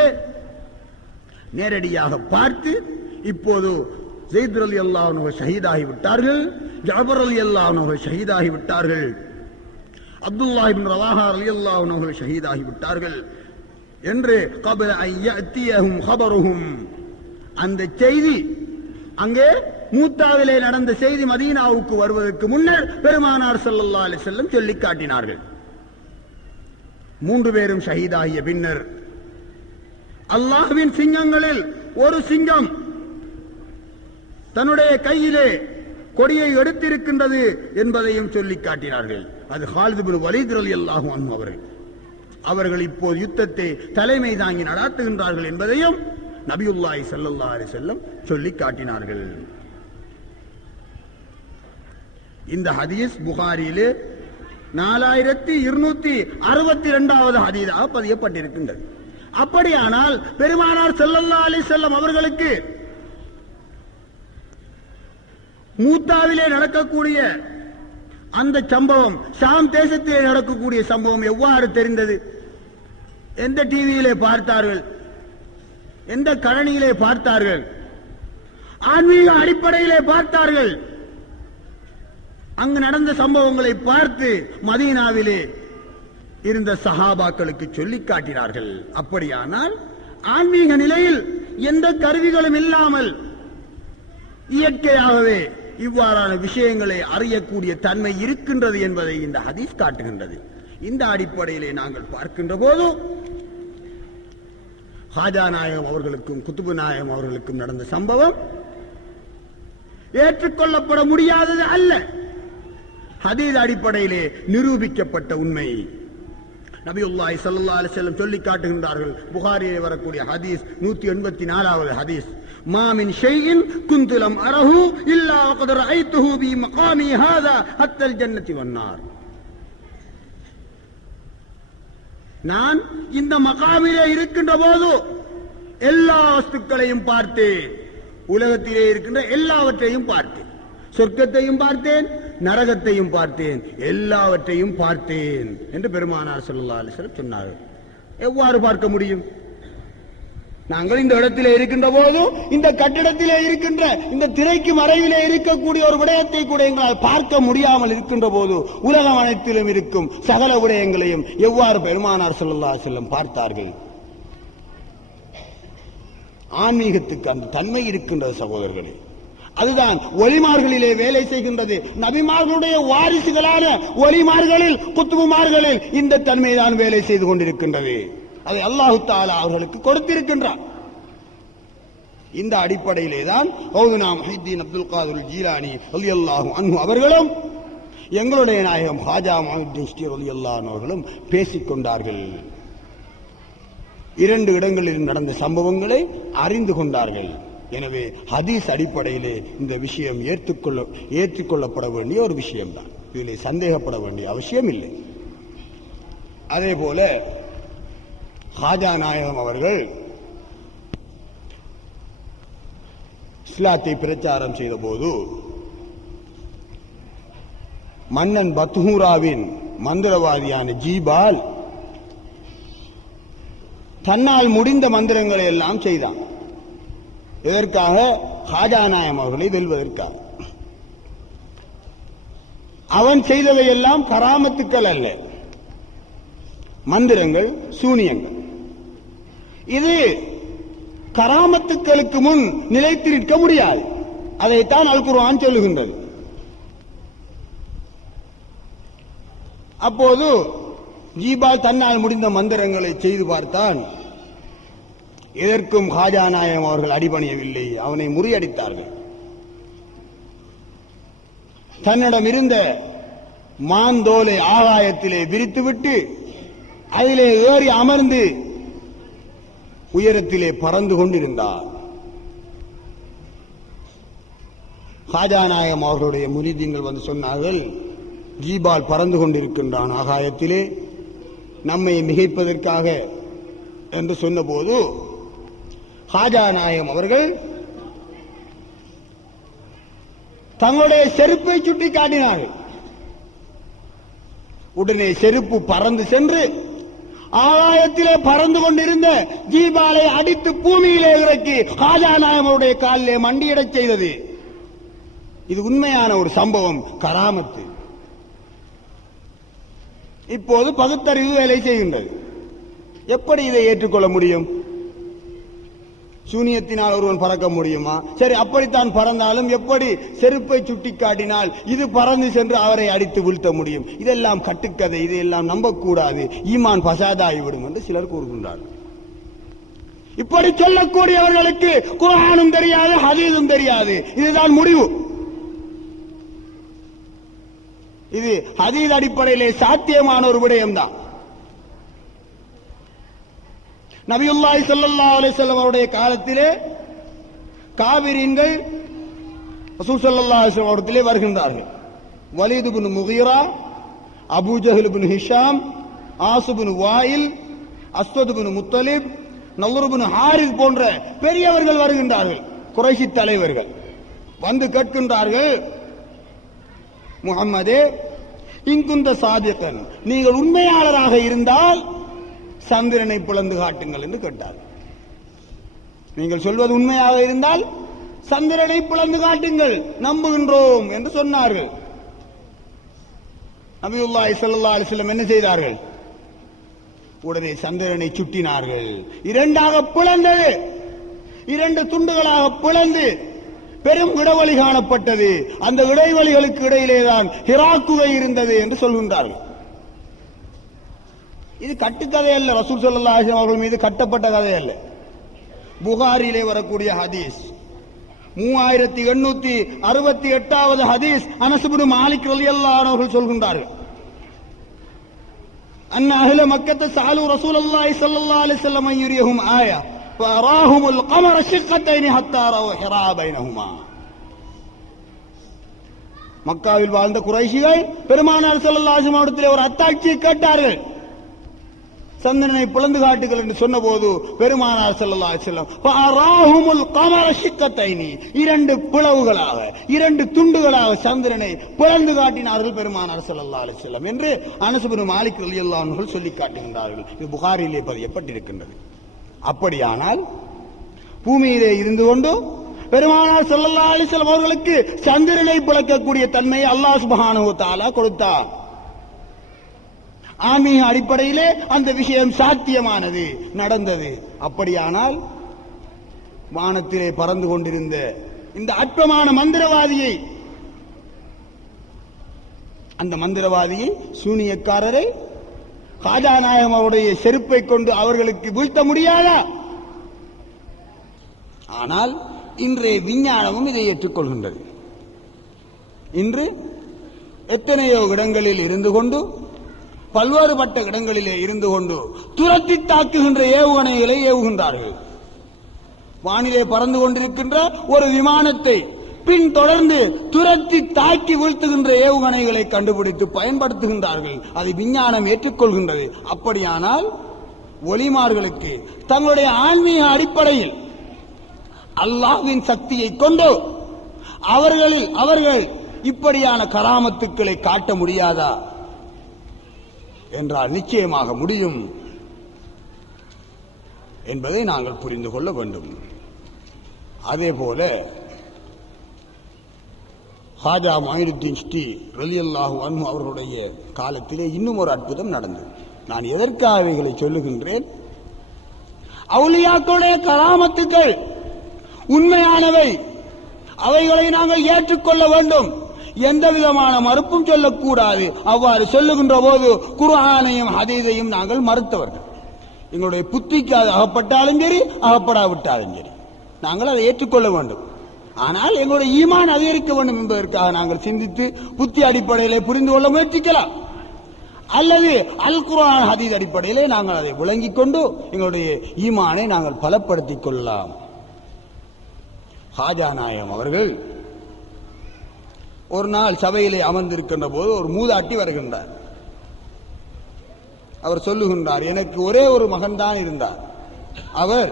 நேரடியாக பார்த்து, இப்போது ஸைத் ரலியல்லாஹு அன்ஹு ஷஹீதாகி விட்டார்கள், ஜாபர் ரலியல்லாஹு அன்ஹு ஷஹீதாகி விட்டார்கள், அப்துல்லாஹ் இப்னு ரவாஹா ரலியல்லாஹு அன்ஹு ஷஹீதாகி விட்டார்கள் என்று قبل ان ياتيهم خبرهم அந்த செய்தி, அங்கே மூத்தாவிலே நடந்த செய்தி மதீனாவுக்கு வருவதற்கு முன்னர் பெருமானார் ஸல்லல்லாஹு அலைஹி வஸல்லம் சொல்லிக் காட்டினார்கள். 3 பேரும் ஷஹீதாகிய பின்னர் அல்லாஹ்வின் சிங்கங்களில் ஒரு சிங்கம் தன்னுடைய கையிலே கொடியை எடுத்திருக்கின்றது என்பதையும் சொல்லிக் காட்டினார்கள். அது காலித் இப்னு வலீத் ரலியல்லாஹு அன்ஹு அவர்கள். அவர்கள் இப்போது யுத்தத்தை தலைமை தாங்கி நடாத்துகின்றார்கள் என்பதையும் நபியுல்லாஹி ஸல்லல்லாஹு அலைஹி வஸல்லம் சொல்லிக் காட்டினார்கள். இந்த ஹதீஸ் புகாரியிலே 4262வது ஹதீஸாக பதியப்பட்டிருக்கின்றது. அப்படியானால் பெருமானார் ஸல்லல்லாஹு அலைஹி வஸல்லம் அவர்களுக்கு மூத்தாவிலே நடக்கக்கூடிய அந்த சம்பவம், ஷாம் தேசத்திலே நடக்கக்கூடிய சம்பவம் எவ்வாறு தெரிந்தது? எந்த டிவியிலே பார்த்தார்கள்? எந்த கழனியிலே பார்த்தார்கள்? ஆன்மீக அடிப்படையிலே பார்த்தார்கள். அங்கு நடந்த சம்பவங்களை பார்த்து மதீனாவிலே இருந்த சஹாபாக்களுக்கு சொல்லிக் காட்டினார்கள். அப்படியானால் ஆன்மீக நிலையில் எந்த கருவிகளும் இல்லாமல் இயற்கையாகவே இவ்வாறான விஷயங்களை அறியக்கூடிய தன்மை இருக்கின்றது என்பதை இந்த ஹதீஸ் காட்டுகின்றது. இந்த அடிப்படையிலே நாங்கள் பார்க்கின்ற போது ஹாஜா நாயகம் அவர்களுக்கும் குத்துபு நாயகம் அவர்களுக்கும் நடந்த சம்பவம் ஏற்றுக்கொள்ளப்பட முடியாதது அல்ல, ஹதீஸ் அடிப்படையிலே நிரூபிக்கப்பட்ட உண்மை. நபியுல்லாஹி ஸல்லல்லாஹு அலைஹி வஸல்லம் சொல்லிக் காட்டுகின்றார்கள். புகாரியிலே வரக்கூடிய ஹதீஸ் 184வது ஹதீஸ், மா மின் ஷைஇன் குன்து லம் அரஹு இல்லா வகத் ரஅய்துஹு பி மகாமி ஹாதா ஹத்தல் ஜன்னதி வன்னார். நான் இந்த மகாமிலே இருக்கின்ற போது எல்லா வஸ்துக்களையும் பார்த்தேன், உலகத்திலே இருக்கின்ற எல்லாவற்றையும் பார்த்தேன், சொர்க்கத்தையும் பார்த்தேன், நரகத்தையும் பார்த்தேன், எல்லாவற்றையும் பார்த்தேன் என்று பெருமானார் ஸல்லல்லாஹு அலைஹி வஸல்லம் சொன்னார்கள். எவ்வாறு பார்க்க முடியும்? நாங்கள் இந்த இடத்திலே இருக்கின்ற போது, இந்த கட்டிடத்திலே இருக்கின்ற இந்த திரைக்கு மறைவிலே இருக்கக்கூடிய ஒரு விடயத்தை கூட எங்களால் பார்க்க முடியாமல் இருக்கின்ற போது, உலகம் அனைத்திலும் இருக்கும் சகல விடயங்களையும் எவ்வாறு பெருமானார் ஸல்லல்லாஹு அலைஹி வஸல்லம் பார்த்தார்கள்? ஆன்மீகத்துக்கு அந்த தன்மை இருக்கின்றது சகோதரர்களே. அதுதான் ஒலிமார்களிலே வேலை செய்கின்றது. நபிமார்களுடைய வாரிசுகளான ஒலிமார்களில், குத்துபுமார்களில் இந்த தன்மைதான் வேலை செய்து கொண்டிருக்கின்றது. அதை அல்லாஹு தஆலா அவர்களுக்கு கொடுத்திருக்கின்றார். இந்த அடிப்படையிலே தான் மௌலானா முஹித்தீன் அப்துல் காதிர் ஜீலானி ரலியல்லாஹு அன்ஹு அவர்களும் எங்களுடைய நாயகம் ஹாஜா முஹித்தீன் சிஸ்தி ரலியல்லாஹு அன்ஹு அவர்களும் பேசிக் கொண்டார்கள். 2 இடங்களில் நடந்த சம்பவங்களை அறிந்து கொண்டார்கள். எனவே ஹதீஸ் அடிப்படையிலே இந்த விஷயம் ஏற்றுக்கொள்ளப்பட வேண்டிய ஒரு விஷயம்தான். இதிலே சந்தேகப்பட வேண்டிய அவசியம் இல்லை. அதே போல ஹாஜா நாயகம் அவர்கள் இஸ்லாத்தை பிரச்சாரம் செய்த போது மன்னன் பத்ஹூராவின் மந்திரவாதியான ஜீபால் தன்னால் முடிந்த மந்திரங்களை எல்லாம் செய்தான். இதற்காக ஹாஜா நாயகம் அவர்களை வெல்வதற்காக. அவன் செய்தவை எல்லாம் கராமத்துக்கள் அல்ல, மந்திரங்கள், சூனியங்கள். இது கராமத்துக்களுக்கு முன் நிலைத்து நிற்க முடியாது. அதைத்தான் அல் குர்ஆன் சொல்லுகின்றது. அப்போது ஜீபால் தன்னால் முடிந்த மந்திரங்களை செய்து பார்த்தான். எதற்கும் ஹாஜா நாயகம் அவர்கள் அடிபணியவில்லை, அவனை முறியடித்தார்கள். தன்னிடம் இருந்த மாந்தோலை ஆகாயத்திலே விரித்துவிட்டு அதிலே ஏறி அமர்ந்து உயரத்திலே பறந்து கொண்டிருந்தார். ஹாஜா நாயகம் அவர்களுடைய முரீதீன்கள் வந்து சொன்னார்கள், ஜீபால் பறந்து கொண்டிருக்கின்றான் ஆகாயத்திலே நம்மை மிகைப்பதற்காக என்று சொன்னபோது ஹாஜா நாயகம் அவர்கள் தங்களுடைய செருப்பை சுட்டி காட்டினார்கள். உடனே செருப்பு பறந்து சென்று ஆகாயத்திலே பறந்து கொண்டிருந்த ஜீபாலை அடித்து பூமியிலே இறக்கி ஹாஜா நாயகமுடைய காலிலே மண்டியிடச் செய்தது. இது உண்மையான ஒரு சம்பவம், கராமத்து. இப்போது பகுத்தறிவு வேலை செய்கின்றது. எப்படி இதை ஏற்றுக்கொள்ள முடியும்? சூனியத்தினால் ஒருவன் பறக்க முடியுமா? சரி, அப்படித்தான் பறந்தாலும் எப்படி செருப்பை சுட்டிக்காட்டினால் இது பறந்து சென்று அவரை அடித்து வீழ்த்த முடியும்? இதெல்லாம் கட்டுக்கதை, இதையெல்லாம் நம்பக்கூடாது, ஈமான் பசாதாகிவிடும் என்று சிலர் கூறுகின்றார்கள். இப்படி சொல்லக்கூடியவர்களுக்கு குர்ஆனும் தெரியாது, ஹதீஸும் தெரியாது. இதுதான் முடிவு. இது ஹதீஸ் அடிப்படையிலே சாத்தியமான ஒரு விடயம்தான். நபியுல்லாஹி ஸல்லல்லாஹு அலைஹி வஸல்லம் அவருடைய காலத்திலே காபிரீன்கள் ரசூல் ஸல்லல்லாஹு அலைஹி வஸல்லம் அவர்களிடத்திலே வருகின்றார்கள். Walid ibn Mughira, Abu Jahl ibn Hisham, As ibn Wail, Aswad ibn Muttalib, Nadr ibn Harith போன்ற பெரியவர்கள் வருகின்றார்கள், குறைஷி தலைவர்கள். வந்து கேட்கின்றார்கள், முஹம்மதே, இன்குந்த சாதிகன், நீங்கள் உண்மையாளராக இருந்தால் சந்திரனை பிளந்து காட்டுங்கள் என்று கேட்டார். நீங்கள் சொல்வது உண்மையாக இருந்தால் சந்திரனை பிளந்து காட்டுங்கள், நம்புகின்றோம் என்று சொன்னார்கள். நபியுல்லாஹி ஸல்லல்லாஹு அலைஹி வஸல்லம் என்ன செய்தார்கள்? உடனே சந்திரனை சுட்டினார்கள். இரண்டாக பிளந்தது, இரண்டு துண்டுகளாக பிளந்து பெரும் இடைவெளி காணப்பட்டது. அந்த இடைவெளிகளுக்கு இடையிலேதான் ஹிரா குகை இருந்தது என்று சொல்கின்றார்கள். இது கட்டுக்கதை அல்ல, ரசூல் ஸல்லல்லாஹு அலைஹி வஸல்லம் அவர்கள் மீது கட்டப்பட்ட கதை அல்ல. புகாரிலே வரக்கூடிய ஹதீஸ் 3868வது ஹதீஸ். அனஸ் இப்னு மாலிக் ரலியல்லாஹு அன்ஹு அவர்கள் சொல்கின்றார்கள், அன்ன அஹ்ல மக்கத்த ஸஅலு ரசூலுல்லாஹி ஸல்லல்லாஹு அலைஹி வஸல்லம் யுரிஹும் ஆயா ஃபஅராஹுமுல் கமர ஷிக்கத்தைன் ஹத்தா ரவு ஹிரா பைனஹுமா. மக்காவில் வாழ்ந்த குறைஷிகள் பெருமானார் ஸல்லல்லாஹு அலைஹி வஸல்லம் இடத்திலே ஒரு அத்தாட்சியை கேட்டார்கள். சந்திரனை பிளந்து காட்டுகள் என்று சொன்னபோது பெருமானார் ஸல்லல்லாஹு அலைஹி வஸல்லம் ஃபஅராஹுமுல் கமர ஷிக்கத்தைன், இரண்டு பிளவுகளாக, இரண்டு துண்டுகளாக சந்திரனை பிளந்து காட்டினார்கள் பெருமானார் ஸல்லல்லாஹு அலைஹி வஸல்லம் என்று அனஸ் இப்னு மாலிக் ரலியல்லாஹு அன்ஹு சொல்லி காட்டுகின்றார்கள். இது புகாரிலே பதியப்பட்டிருக்கின்றது. அப்படியானால் பூமியிலே இருந்து கொண்டு பெருமானார் ஸல்லல்லாஹு அலைஹி வஸல்லம் அவர்களுக்கு சந்திரனை பிளக்கக்கூடிய தன்மையை அல்லாஹ் சுப்ஹானஹு வ தஆலா கொடுத்தார். ஆன்மீக அடிப்படையிலே அந்த விஷயம் சாத்தியமானது, நடந்தது. அப்படியானால் வானத்திலே பறந்து கொண்டிருந்த இந்த அற்பமான மந்திரவாதியை, அந்த மந்திரவாதியை, சூனியக்காரரை ஹாஜா நாயகம் அவருடைய செருப்பை கொண்டு அவர்களுக்கு வீழ்த்த முடியாதா? ஆனால் இன்றைய விஞ்ஞானமும் இதை ஏற்றுக்கொள்கின்றது. இன்று எத்தனையோ இடங்களில் இருந்து கொண்டு, பல்வேறுபட்ட இடங்களிலே இருந்து கொண்டு துரத்தி தாக்குகின்ற ஏவுகணைகளை ஏவுகின்றார்கள். வானிலே பறந்து கொண்டிருக்கின்ற ஒரு விமானத்தை பின்தொடர்ந்து துரத்தி தாக்கி வீழ்த்துகின்ற ஏவுகணைகளை கண்டுபிடித்து பயன்படுத்துகின்றார்கள். அதை விஞ்ஞானம் ஏற்றுக்கொள்கின்றது. அப்படியானால் ஒலிமார்களுக்கு தங்களுடைய ஆன்மீக அடிப்படையில் அல்லாஹ்வின் சக்தியை கொண்டு அவர்கள் இப்படியான கராமத்துக்களை காட்ட முடியாதா என்றால் நிச்சயமாக முடியும் என்பதை நாங்கள் புரிந்து கொள்ள வேண்டும். அதேபோல ஹாஜா மொய்னுத்தீன் சிஷ்டி ரலியல்லாஹு அன்ஹு அவர்களுடைய காலத்திலே இன்னும் ஒரு அற்புதம் நடந்தது. நான் எதற்காக அவைகளை சொல்லுகின்றேன்? அவுலியாக்களுடைய கராமத்துக்கள் உண்மையானவை, அவைகளை நாங்கள் ஏற்றுக்கொள்ள வேண்டும், எந்த விதமான மறுப்பும் சொல்லக்கூடாது. அவ்வாறு சொல்லுகின்ற போது குர்ஆனையும் ஹதீஸையும் நாங்கள் மறுத்தவர்கள். எங்களுடைய புத்திக்கு அது அகப்பட்டாலும் சரி, அகப்படாவிட்டாலும் சரி, நாங்கள் அதை ஏற்றுக்கொள்ள வேண்டும். ஆனால் எங்களுடைய ஈமான் அதிகரிக்க வேண்டும் என்பதற்காக நாங்கள் சிந்தித்து புத்தி அடிப்படையிலே புரிந்து கொள்ள முயற்சிக்கலாம். அல்லது அல் குர்ஆன் ஹதீஸ் அடிப்படையிலே நாங்கள் அதை விளங்கிக் கொண்டு எங்களுடைய ஈமானை நாங்கள் பலப்படுத்திக் கொள்ளலாம். ஹாஜா நாயகம் அவர்கள் ஒரு நாள் சபையிலே அமர்ந்திருக்கின்ற போது ஒரு மூதாட்டி வருகின்றார். அவர் சொல்லுகின்றார், எனக்கு ஒரே ஒரு மகன் தான் இருந்தார், அவர்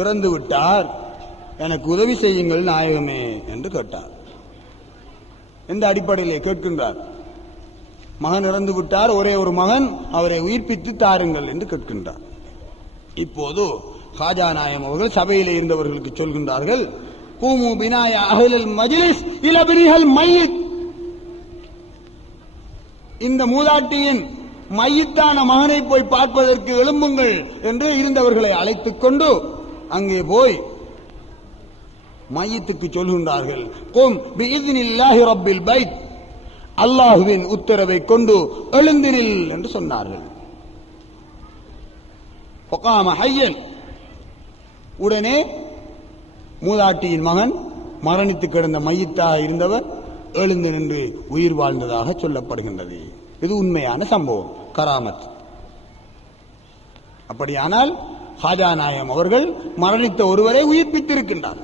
இறந்து விட்டார், எனக்கு உதவி செய்யுங்கள் நாயகமே என்று கேட்டார். எந்த அடிப்படையிலே கேட்கின்றார்? மகன் இறந்து விட்டார், ஒரே ஒரு மகன், அவரை உயிர்ப்பித்து தாருங்கள் என்று கேட்கின்றார். இப்போது ஹாஜா நாயகம் அவர்கள் சபையிலே இருந்தவர்களுக்கு சொல்கின்றார்கள், கூமு பினாய அஹ்லல் மஜ்லிஸ் இலா பினிஹல் மையித், இந்த மூதாட்டியின் மையித்தான மகனை போய் பார்ப்பதற்கு எழும்புங்கள் என்று இருந்தவர்களை அழைத்துக் கொண்டு அங்கே போய் மையத்துக்கு சொல்கின்றார்கள், கும் பிஇذنில்லாஹி ரப்பில் பைத், அல்லாஹ்வின் உத்தரவை கொண்டு எழுந்திரில் என்று சொன்னார்கள். ஃபகாம ஹய்யன், உடனே மூதாட்டியின் மகன் மரணித்து கிடந்த மையத்தாக இருந்தவர் எழுந்து நின்று உயிர் வாழ்ந்ததாக சொல்லப்படுகின்றது. இது உண்மையான சம்பவம், கராமத். அப்படியானால் ஹாஜா நாயகம் அவர்கள் மரணித்த ஒருவரை உயிர்ப்பித்திருக்கின்றார்.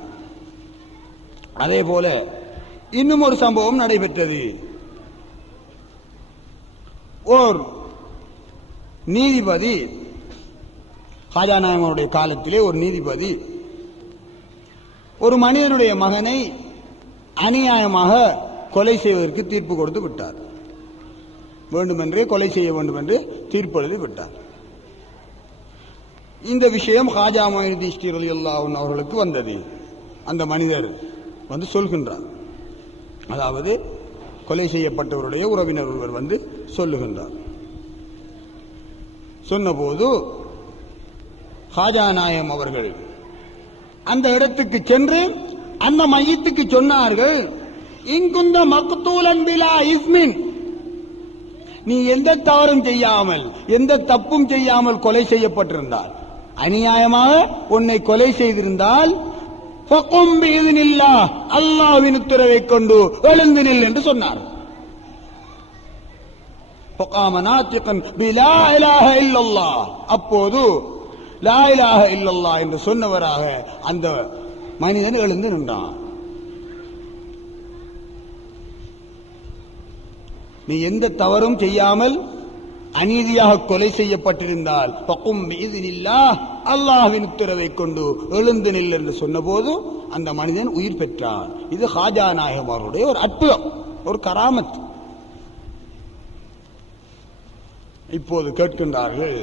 அதே போல இன்னும் ஒரு சம்பவம் நடைபெற்றது. ஓர் நீதிபதி, ஹாஜா நாயகனுடைய காலத்திலே ஒரு நீதிபதி ஒரு மனிதனுடைய மகனை அநியாயமாக கொலை செய்வதற்கு தீர்ப்பு கொடுத்து விட்டார். வேண்டுமென்றே கொலை செய்ய வேண்டும் என்று தீர்ப்பு எழுதி விட்டார். இந்த விஷயம் ஹாஜா மொய்னுதீன் சிஸ்தி ரலியல்லாஹு அன்ஹு அவர்களுக்கு வந்தது. அந்த மனிதர் வந்து சொல்கின்றார், அதாவது கொலை செய்யப்பட்டவருடைய உறவினர் ஒருவர் வந்து சொல்லுகின்றார். சொன்னபோது ஹாஜா நாயகம் அவர்கள் அந்த இடத்துக்கு சென்று அந்த மையத்துக்கு சொன்னார்கள், இங்குந்த மக்தூலன் பிலா இஸ்மின், நீ எந்த தவறும் செய்யாமல் எந்த தப்பும் செய்யாமல் கொலை செய்யப்பட்டிருந்தால், அநியாயமாக உன்னை கொலை செய்திருந்தால், ஃபகும் பிஇذنில்லாஹ், அல்லாஹ்வின் உத்தரவை கொண்டு எழுந்து நில் என்று சொன்னார். ஃபகாம நாத்திகன் பிலா இலாஹ இல்லல்லாஹ், அப்போது லா இலாஹ இல்லல்லாஹ் என்று சொன்னவராக அந்த மனிதன் எழுந்து நின்றான். நீ எந்த தவறும் செய்யாமல் அநீதியாக கொலை செய்யப்பட்டிருந்தால், ஃபகும் பிஇذنில்லாஹ், அல்லாஹ்வின் உத்தரவை கொண்டு எழுந்து நில் என்று சொன்னபோது அந்த மனிதன் உயிர் பெற்றான். இது ஹாஜா நாயகம் அவருடைய ஒரு அற்புதம், ஒரு கராமத். இப்போது கேட்கின்றார்கள்,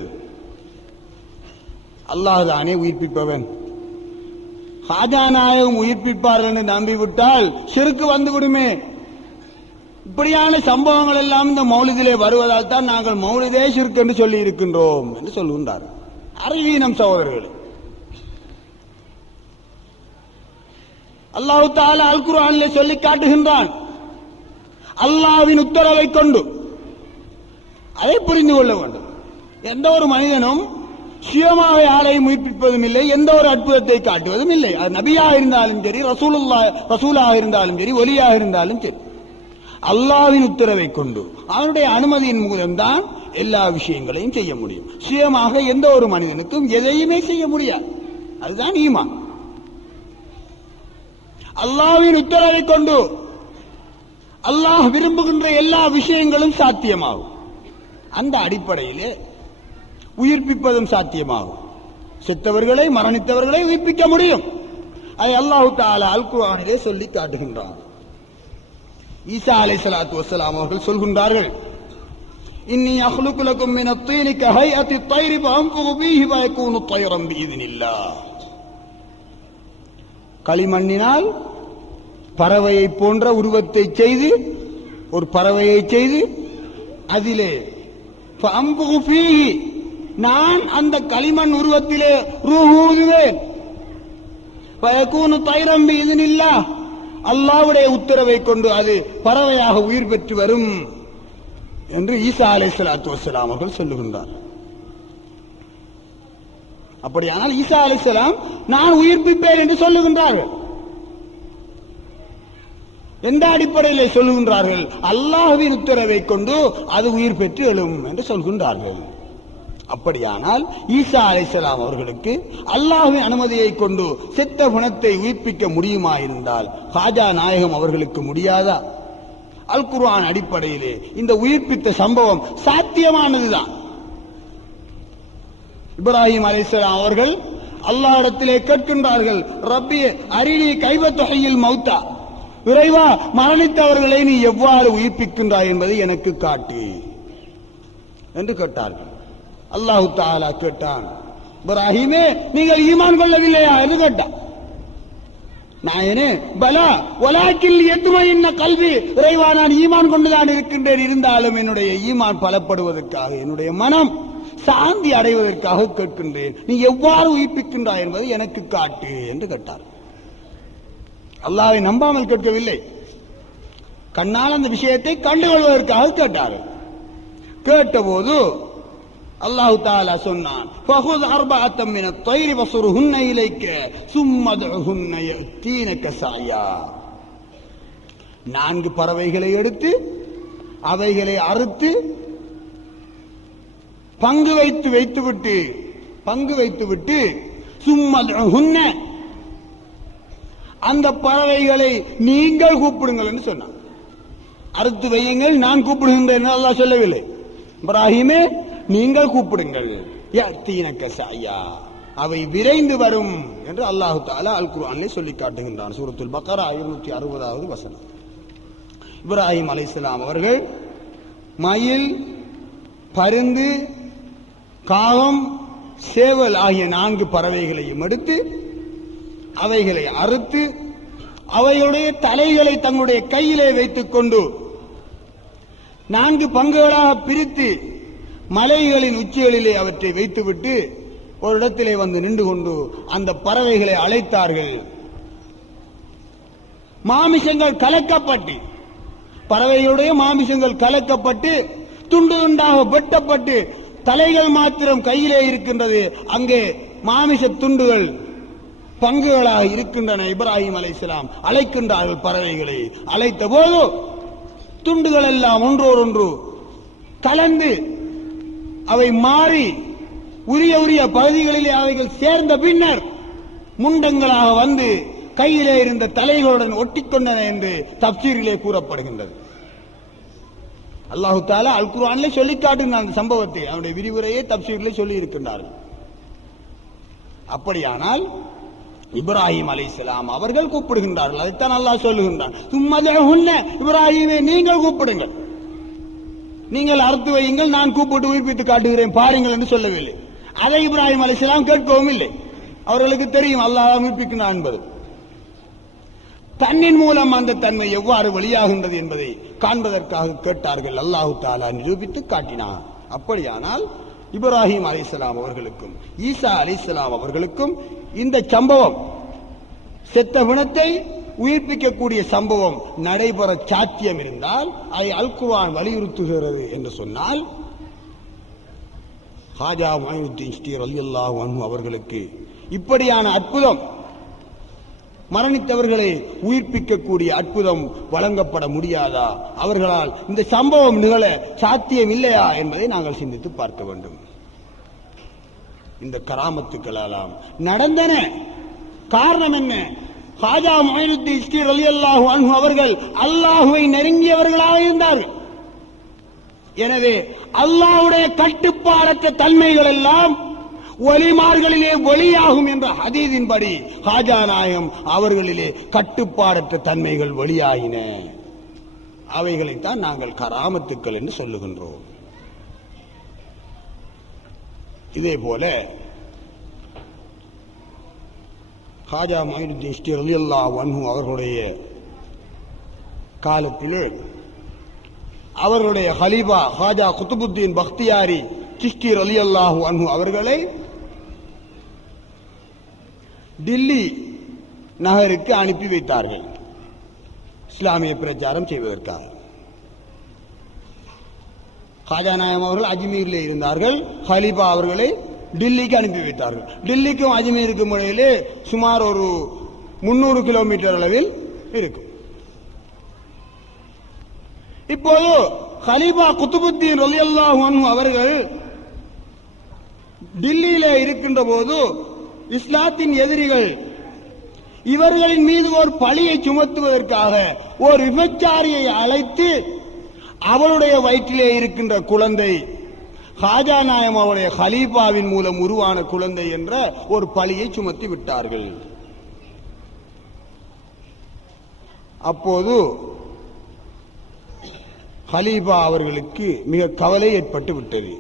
அல்லாஹ் தானே உயிர்ப்பிப்பவன், ஹாஜா நாயகம் உயிர்ப்பிப்பார்கள் என்று நம்பிவிட்டால் ஷிர்க் வந்து விடுமே. இப்படியான சம்பவங்கள் எல்லாம் இந்த மௌலிதிலே வருவதால் தான் நாங்கள் மௌலிதே ஷிர்க் என்று சொல்லி இருக்கின்றோம் என்று சொல்கின்றார். அறிவீனம் சகோதரர்களே, அல்லாஹ் தஆலா அல் குர்ஆனிலே சொல்லி காட்டுகின்றான், அல்லாஹ்வின் உத்தரவை கொண்டு. அதை புரிந்து கொள்ள வேண்டும். எந்த ஒரு மனிதனும் சுயமாக யாரையும் உயிர்ப்பிப்பதும் இல்லை, எந்த ஒரு அற்புதத்தை காட்டுவதும் இல்லை. அது நபியாக இருந்தாலும் சரி, ரசூலாக இருந்தாலும் சரி, ஒலியாக இருந்தாலும் சரி, அல்லாஹ்வின் உத்தரவை கொண்டு அவனுடைய அனுமதியின் மூலம்தான் எல்லா விஷயங்களையும் செய்ய முடியும். சுயமாக எந்த ஒரு மனிதனுக்கும் எதையுமே செய்ய முடியாது. அதுதான் ஈமான். அல்லாஹ்வின் உத்தரவை கொண்டு அல்லாஹ் விரும்புகின்ற எல்லா விஷயங்களும் சாத்தியமாகும். அந்த அடிப்படையிலே உயிர்ப்பிப்பதும் சாத்தியமாகும். செத்தவர்களை, மரணித்தவர்களை உயிர்ப்பிக்க முடியும். அதை அல்லாஹ் தஆலா அல் குர்ஆனிலே சொல்லி காட்டுகின்றான். ஈசா அலைஹிஸ்ஸலாத்து வஸ்ஸலாம் அவர்கள் சொல்கின்றார்கள், இன்னி அக்லுகு லகும் மினத் தீனி கஹைஅத்தி த்வைரி ஃபஅன்ஃபுகு ஃபீஹி ஃபயகூனு த்வைரன் பிஇذنில்லாஹ். களிமண்ணினால் பறவையை போன்ற உருவத்தை செய்து, ஒரு பறவையை செய்து அதிலே ஃபஅன்ஃபுகு ஃபீஹி, நான் அந்த களிமண் உருவத்திலே ரூஹ் ஊதுவேன், ஃபயகூனு த்வைரன் பிஇذنில்லாஹ், அல்லாஹ்வுடைய உத்தரவை கொண்டு அது பறவையாக உயிர் பெற்று வரும் என்று ஈசா அலைஹிஸ்ஸலாத்து வஸ்ஸலாம் அவர்கள் சொல்லுகின்றார். அப்படியானால் ஈசா அலைஹிஸ்ஸலாம் நான் உயிர்ப்பிப்பேன் என்று சொல்லுகின்றார்கள். எந்த அடிப்படையிலே சொல்லுகின்றார்கள்? அல்லாஹ்வின் உத்தரவை கொண்டு அது உயிர் பெற்று எழும் என்று சொல்கின்றார்கள். அப்படியானால் ஈசா அலைஹிஸ்ஸலாம் அவர்களுக்கு அல்லாஹ்வின் அனுமதியை கொண்டு செத்த பிணத்தை உயிர்ப்பிக்க முடியுமா இருந்தால் ஹாஜா நாயகம் அவர்களுக்கு முடியாதா? அல் குர்ஆன் அடிப்படையிலே இந்த உயிர்ப்பித்த சம்பவம் சாத்தியமானதுதான். இப்ராஹிம் அலைஹிஸ்ஸலாம் அவர்கள் அல்லாஹ்விடத்திலே கேட்கின்றார்கள், ரப்பி அரினி கைஃப துஹ்யில் மௌத்தா, இறைவா மரணித்தவர்களை நீ எவ்வாறு உயிர்ப்பிக்கின்றாய் என்பதை எனக்கு காட்டு என்று கேட்டார்கள். அல்லாஹ் தஆலா கேட்டான், இப்ராஹிமே நீங்கள் ஈமான் கொள்ளவில்லையா என்று கேட்டான். நாயனே பலா வலாக்கில் யத்மைன்ன கல்வி, இறைவா நான் ஈமான் கொண்டுதான் இருக்கின்றேன், இருந்தாலும் என்னுடைய ஈமான் பலப்படுவதற்காக, என்னுடைய மனம் சாந்தி அடைவதற்காக கேட்கின்றேன், நீ எவ்வாறு உயிர்ப்பிக்கின்றாய் என்பதை எனக்கு காட்டு என்று கேட்டார். அல்லாஹ்வை நம்பாமல் கேட்கவில்லை, கண்ணால் அந்த விஷயத்தை கண்டுகொள்வதற்காக கேட்டார்கள். கேட்டபோது அல்லாஹ் தஆலா சொன்னான், ஃபஹுத் அர்பஅத்தம் மினத் தைரி வஸுருஹுன்ன இலைக்க சும்ம துஹுன்ன யதீனக ஸஅயா. 4 பறவைகளை எடுத்து அவைகளை அறுத்து பங்கு வைத்துவிட்டு சும்ம துஹுன்ன, அந்த பறவைகளை நீங்கள் கூப்பிடுங்கள் என்று சொன்னான். அறுத்து வையுங்கள், நான் கூப்பிடுகின்றேன் அல்லாஹ் சொல்லவில்லை. இப்ராஹிமே நீங்கள் கூப்பிடுங்கள், யதீனக ஸஅயா, அவை விரைந்து வரும் என்று அல்லாஹ் தஆலா அல் குர்ஆனிலே சொல்லி காட்டுகின்றான். சூரத்துல் பக்ரா 260வது வசனம். இப்ராஹிம் அலைஹிஸ்ஸலாம் அவர்கள் மயில், பருந்து, காகம், சேவல் ஆகிய 4 பறவைகளையும் எடுத்து அவைகளை அறுத்து அவைகளுடைய தலைகளை தங்களுடைய கையிலே வைத்துக் கொண்டு 4 பங்குகளாக பிரித்து மலைகளின் உச்சிகளிலே அவற்றை வைத்துவிட்டு ஒரு இடத்திலே வந்து நின்று கொண்டு அந்த பறவைகளை அழைத்தார்கள். மாமிசங்கள் கலக்கப்பட்டு, பறவைகளுடைய மாமிசங்கள் கலக்கப்பட்டு துண்டு துண்டாக வெட்டப்பட்டு தலைகள் மாத்திரம் கையிலே இருக்கின்றது. அங்கே மாமிச துண்டுகள் பங்குகளாக இருக்கின்றன. இப்ராஹிம் அலைஹிஸ்ஸலாம் அழைக்கின்றார்கள் பறவைகளை. அழைத்த போது துண்டுகள் எல்லாம் ஒன்றோடொன்று கலந்து அவை மாறி உரிய பகுதிகளிலே அவைகள் சேர்ந்த பின்னர் முண்டங்களாக வந்து கையிலே இருந்த தலைகளுடன் ஒட்டிக்கொண்டன என்று தப்சீரிலே கூறப்படுகின்றது. அல்லாஹ் தஆலா அல் குர்ஆனிலே சொல்லி காட்டுகின்ற அந்த சம்பவத்தை அவருடைய விரிவுரையை தப்சீரிலே சொல்லி இருக்கின்றார்கள். அப்படியானால் இப்ராஹிம் அலைஹிஸ்ஸலாம் அவர்கள் கூப்பிடுகின்றார்கள். அதைத்தான் அல்லாஹ் சொல்லுகின்றான், சும்மதுஹுன்ன, இப்ராஹிமே நீங்கள் கூப்பிடுங்கள், நீங்கள் அறுத்து வையுங்கள், நான் கூப்பிட்டு உயிர்ப்பித்து காட்டுகிறேன் பாருங்கள் என்று சொல்லவில்லை. அதை இப்ராஹிம் அலைஹிஸ்ஸலாம் கேட்கவும் இல்லை. அவர்களுக்கு தெரியும் அல்லாஹ் உயிர்ப்பிக்கிறான் என்பது. தன்னின் மூலம் அந்த தன்மை எவ்வாறு வெளியாகின்றது என்பதை காண்பதற்காக கேட்டார்கள். அல்லாஹ் தஆலா நிரூபித்து காட்டினார். அப்படியானால் இப்ராஹிம் அலைஹிஸ்ஸலாம் அவர்களுக்கும் ஈசா அலைஹிஸ்ஸலாம் அவர்களுக்கும் இந்த சம்பவம், செத்த பிணத்தை உயிர்ப்பிக்கக்கூடிய சம்பவம் நடைபெற சாத்தியம் இருந்தால் அதை அல் குர்ஆன் வலியுறுத்துகிறது என்று சொன்னால், ஹாஜா முஹைனுத்தீன் சிஸ்தி ரலியல்லாஹு அன்ஹு அவர்களுக்கு இப்படியான அற்புதம், மரணித்தவர்களை உயிர்ப்பிக்கக்கூடிய அற்புதம் வழங்கப்பட முடியாதா? அவர்களால் இந்த சம்பவம் நிகழ சாத்தியம் இல்லையா என்பதை நாங்கள் சிந்தித்து பார்க்க வேண்டும். இந்த கராமத்துக்களாலாம் நடந்தன. காரணம் என்ன? ஹாஜா முஹைனுத்தீன் சிஸ்தி ரலியல்லாஹு அன்ஹு அவர்கள் அல்லாஹ்வை நெருங்கியவர்களாக இருந்தார்கள். எனவே அல்லாஹ்வுடைய கட்டுப்பாடற்ற தன்மைகள் எல்லாம் ஒலிமார்களிலே வெளியாகும் என்ற ஹதீஸின்படி ஹாஜா நாயகம் அவர்களிலே கட்டுப்பாடற்ற தன்மைகள் வெளியாகின. அவைகளைத்தான் நாங்கள் கராமத்துக்கள் என்று சொல்லுகின்றோம். இதே போல ஹாஜா முஹைனுத்தீன் சிஸ்தி ரலியல்லாஹு அன்ஹு அவர்களுடைய காலத்திலே அவர்களுடைய ஹலீஃபா ஹாஜா குத்புத்தீன் பக்தியாரி சிஸ்தி ரலியல்லாஹு அன்ஹு அவர்களை டில்லி நகருக்கு அனுப்பி வைத்தார்கள் இஸ்லாமிய பிரச்சாரம் செய்வதற்காக. ஹாஜா நாயகம் அவர்கள் அஜ்மீரிலே இருந்தார்கள். ஹலீஃபா அவர்களை டில்லிக்கு அனுப்பி வைத்தார்கள். டில்லிக்கும் அஜ்மீருக்கும் இடையிலே சுமார் ஒரு 300 கிலோமீட்டர் அளவில் இருக்கும். இப்போது ஹலீஃபா குத்புத்தீன் ரலியல்லாஹு அன்ஹு அவர்கள் டில்லியிலே இருக்கின்ற போது இஸ்லாத்தின் எதிரிகள் இவர்களின் மீது ஒரு பழியை சுமத்துவதற்காக ஒரு விபச்சாரியை அழைத்து அவளுடைய வயிற்றிலே இருக்கின்ற குழந்தை ஹாஜா நாயம் அவருடைய ஹலீஃபாவின் மூலம் உருவான குழந்தை என்ற ஒரு பழியை சுமத்தி விட்டார்கள். அப்போது ஹலீஃபா அவர்களுக்கு மிக கவலை ஏற்பட்டு விட்டது.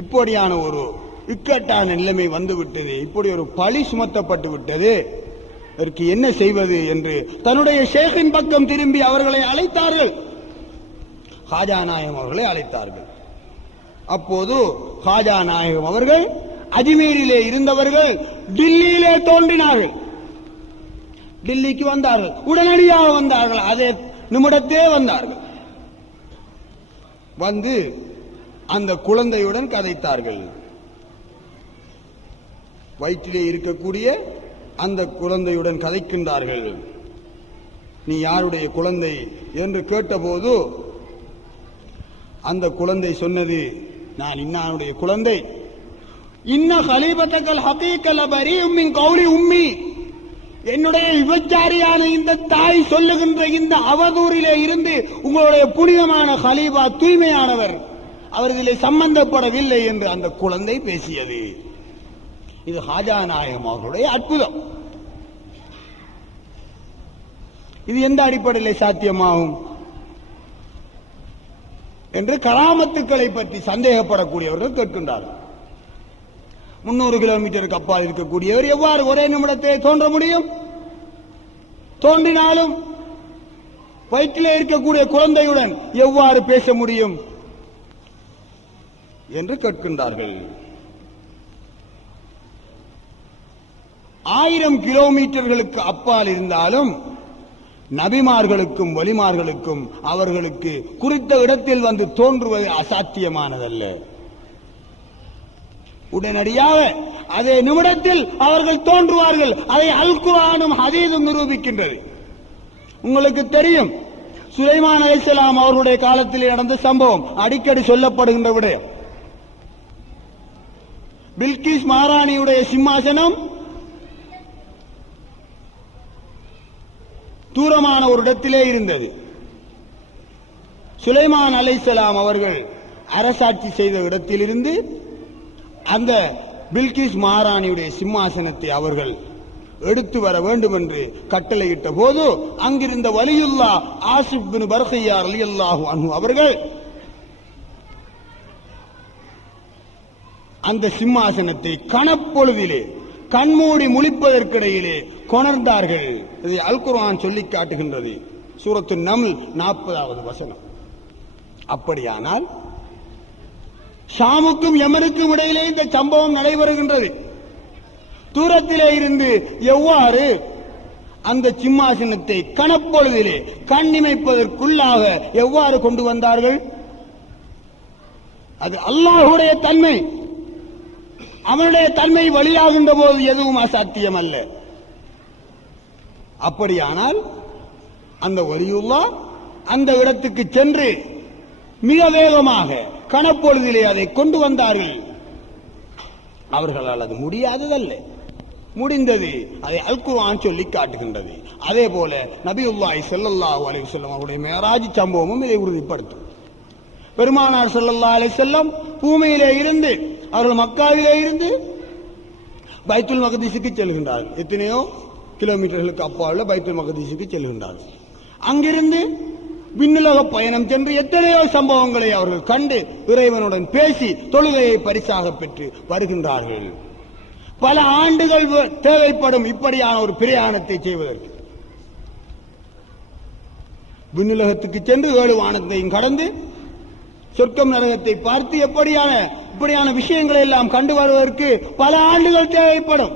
இப்படியான ஒரு இக்கட்டான நிலைமை வந்துவிட்டது, இப்படி ஒரு பழி சுமத்தப்பட்டு விட்டது, இதற்கு என்ன செய்வது என்று தன்னுடைய ஷேக்கின் பக்கம் திரும்பி அவர்களை அழைத்தார்கள். ஹாஜா நாயகம் அவர்களை அழைத்தார்கள். அப்போது ஹாஜா நாயகம் அவர்கள் அஜ்மீரிலே இருந்தவர்கள் டில்லியிலே தோன்றினார்கள். டில்லிக்கு வந்தார்கள், உடனடியாக வந்தார்கள், அதே நிமிடத்தே வந்தார்கள். வந்து அந்த குழந்தையுடன் கதைத்தார்கள். வயிற்றிலே இருக்கக்கூடிய அந்த குழந்தையுடன் கதைக்கின்றார்கள். நீ யாருடைய குழந்தை என்று கேட்டபோது அந்த குழந்தை சொன்னது, நான் இன்னாருடைய குழந்தை. இன்ன ஹலீபத்தக்கல் ஹகீக்கல் பரீஉம் மின் கௌலி உம்மி, என்னுடைய விபச்சாரியான இந்த தாய் சொல்லுகின்ற இந்த அவதூறிலே இருந்து உங்களுடைய புனிதமான ஹலீபா தூய்மையானவர், அவர் இதிலே சம்பந்தப்படவில்லை என்று அந்த குழந்தை பேசியது. இது ஹாஜா நாயகம் அவர்களுடைய அற்புதம். இது எந்த அடிப்படையில் சாத்தியமாகும் என்று கராமத்துக்களை பற்றி சந்தேகப்படக்கூடியவர்கள் கேட்கின்றார்கள். 300 கிலோமீட்டருக்கு அப்பால் இருக்கக்கூடியவர் எவ்வாறு ஒரே நிமிடத்தை தோன்ற முடியும்? தோன்றினாலும் வயிற்றிலே இருக்கக்கூடிய குழந்தையுடன் எவ்வாறு பேச முடியும் என்று கேட்கின்றார்கள். 1000 கிலோமீட்டர்களுக்கு அப்பால் இருந்தாலும் நபிமார்களுக்கும் வலிமார்களுக்கும் அவர்களுக்கு குறித்த இடத்தில் வந்து தோன்றுவது அசாத்தியமானதல்ல. உடனடியாக அதே நிமிடத்தில் அவர்கள் தோன்றுவார்கள். அதை அல் குர்ஆனும் ஹதீஸும் நிரூபிக்கின்றது. உங்களுக்கு தெரியும், சுலைமான் அலைஹிஸ்ஸலாம் அவர்களுடைய காலத்தில் நடந்த சம்பவம் அடிக்கடி சொல்லப்படுகின்ற விடயம். பில்கிஸ் மகாராணியுடைய சிம்மாசனம் தூரமான ஒரு இடத்திலே இருந்தது. சுலைமான் அலைஹிஸ்ஸலாம் அவர்கள் அரசாட்சி செய்த இடத்திலிருந்து அந்த பில்கிஸ் மகாராணியுடைய சிம்மாசனத்தை அவர்கள் எடுத்து வர வேண்டும் என்று கட்டளையிட்ட போது அங்கிருந்த வலியுல்லா ஆசிப் பின் பர்கியா ரலியல்லாஹு அன்ஹு அவர்கள் அந்த சிம்மாசனத்தை கணப்பொழுதிலே கண்மூடி முழிப்பதற்கிடையிலே கொணர்ந்தார்கள். இதை அல் குர்ஆன் சொல்லி காட்டுகின்றது. சூரத்து நம்ல் 40வது வசனம். அப்படியானால் ஷாமுக்கும் யமனுக்கும் இடையிலே இந்த சம்பவம் நடைபெறுகின்றது. தூரத்திலே இருந்து எவ்வாறு அந்த சிம்மாசனத்தை கணப்பொழுதிலே கண்ணிமைப்பதற்குள்ளாக எவ்வாறு கொண்டு வந்தார்கள்? அது அல்லாஹ்வுடைய தன்மை. அவனுடைய தன்மை வழியாகின்ற போது எதுவும் அசாத்தியம் அல்ல. அப்படியானால் அந்த வலியுல்லாஹ் அந்த இடத்துக்கு சென்று மிக வேகமாக கணப்பொழுதிலே அதை கொண்டு வந்தார்கள். அவர்களால் அது முடியாததல்ல, முடிந்தது. அதை அல் குர்ஆன் சொல்லி காட்டுகின்றது. அதே போல நபியுல்லாஹி ஸல்லல்லாஹு அலைஹி வஸல்லம் அவருடைய மேராஜ் சம்பவமும் இதை உறுதிப்படுத்தும். பெருமானார் ஸல்லல்லாஹு அலைஹி வஸல்லம் பூமியிலே இருந்து அவர்கள் மக்காவிலே இருந்து பைத்துல் மக்திஸுக்கு செல்கின்றார்கள். எத்தனையோ கிலோமீட்டர்களுக்கு அப்பால் பைத்துல் மக்திஸுக்கு செல்கின்றார்கள். அங்கிருந்து விண்ணுலக பயணம் சென்று எத்தனையோ சம்பவங்களை அவர்கள் கண்டு இறைவனுடன் பேசி தொழுகையை பரிசாக பெற்று வருகின்றார்கள். பல ஆண்டுகள் தேவைப்படும் இப்படியான ஒரு பிரயாணத்தை செய்வதற்கு. விண்ணுலகத்துக்கு சென்று 7 வானத்தையும் கடந்து சொர்க்கம் நரகத்தை பார்த்து இப்படியான விஷயங்களை எல்லாம் கண்டு வருவதற்கு பல ஆண்டுகள் தேவைப்படும்.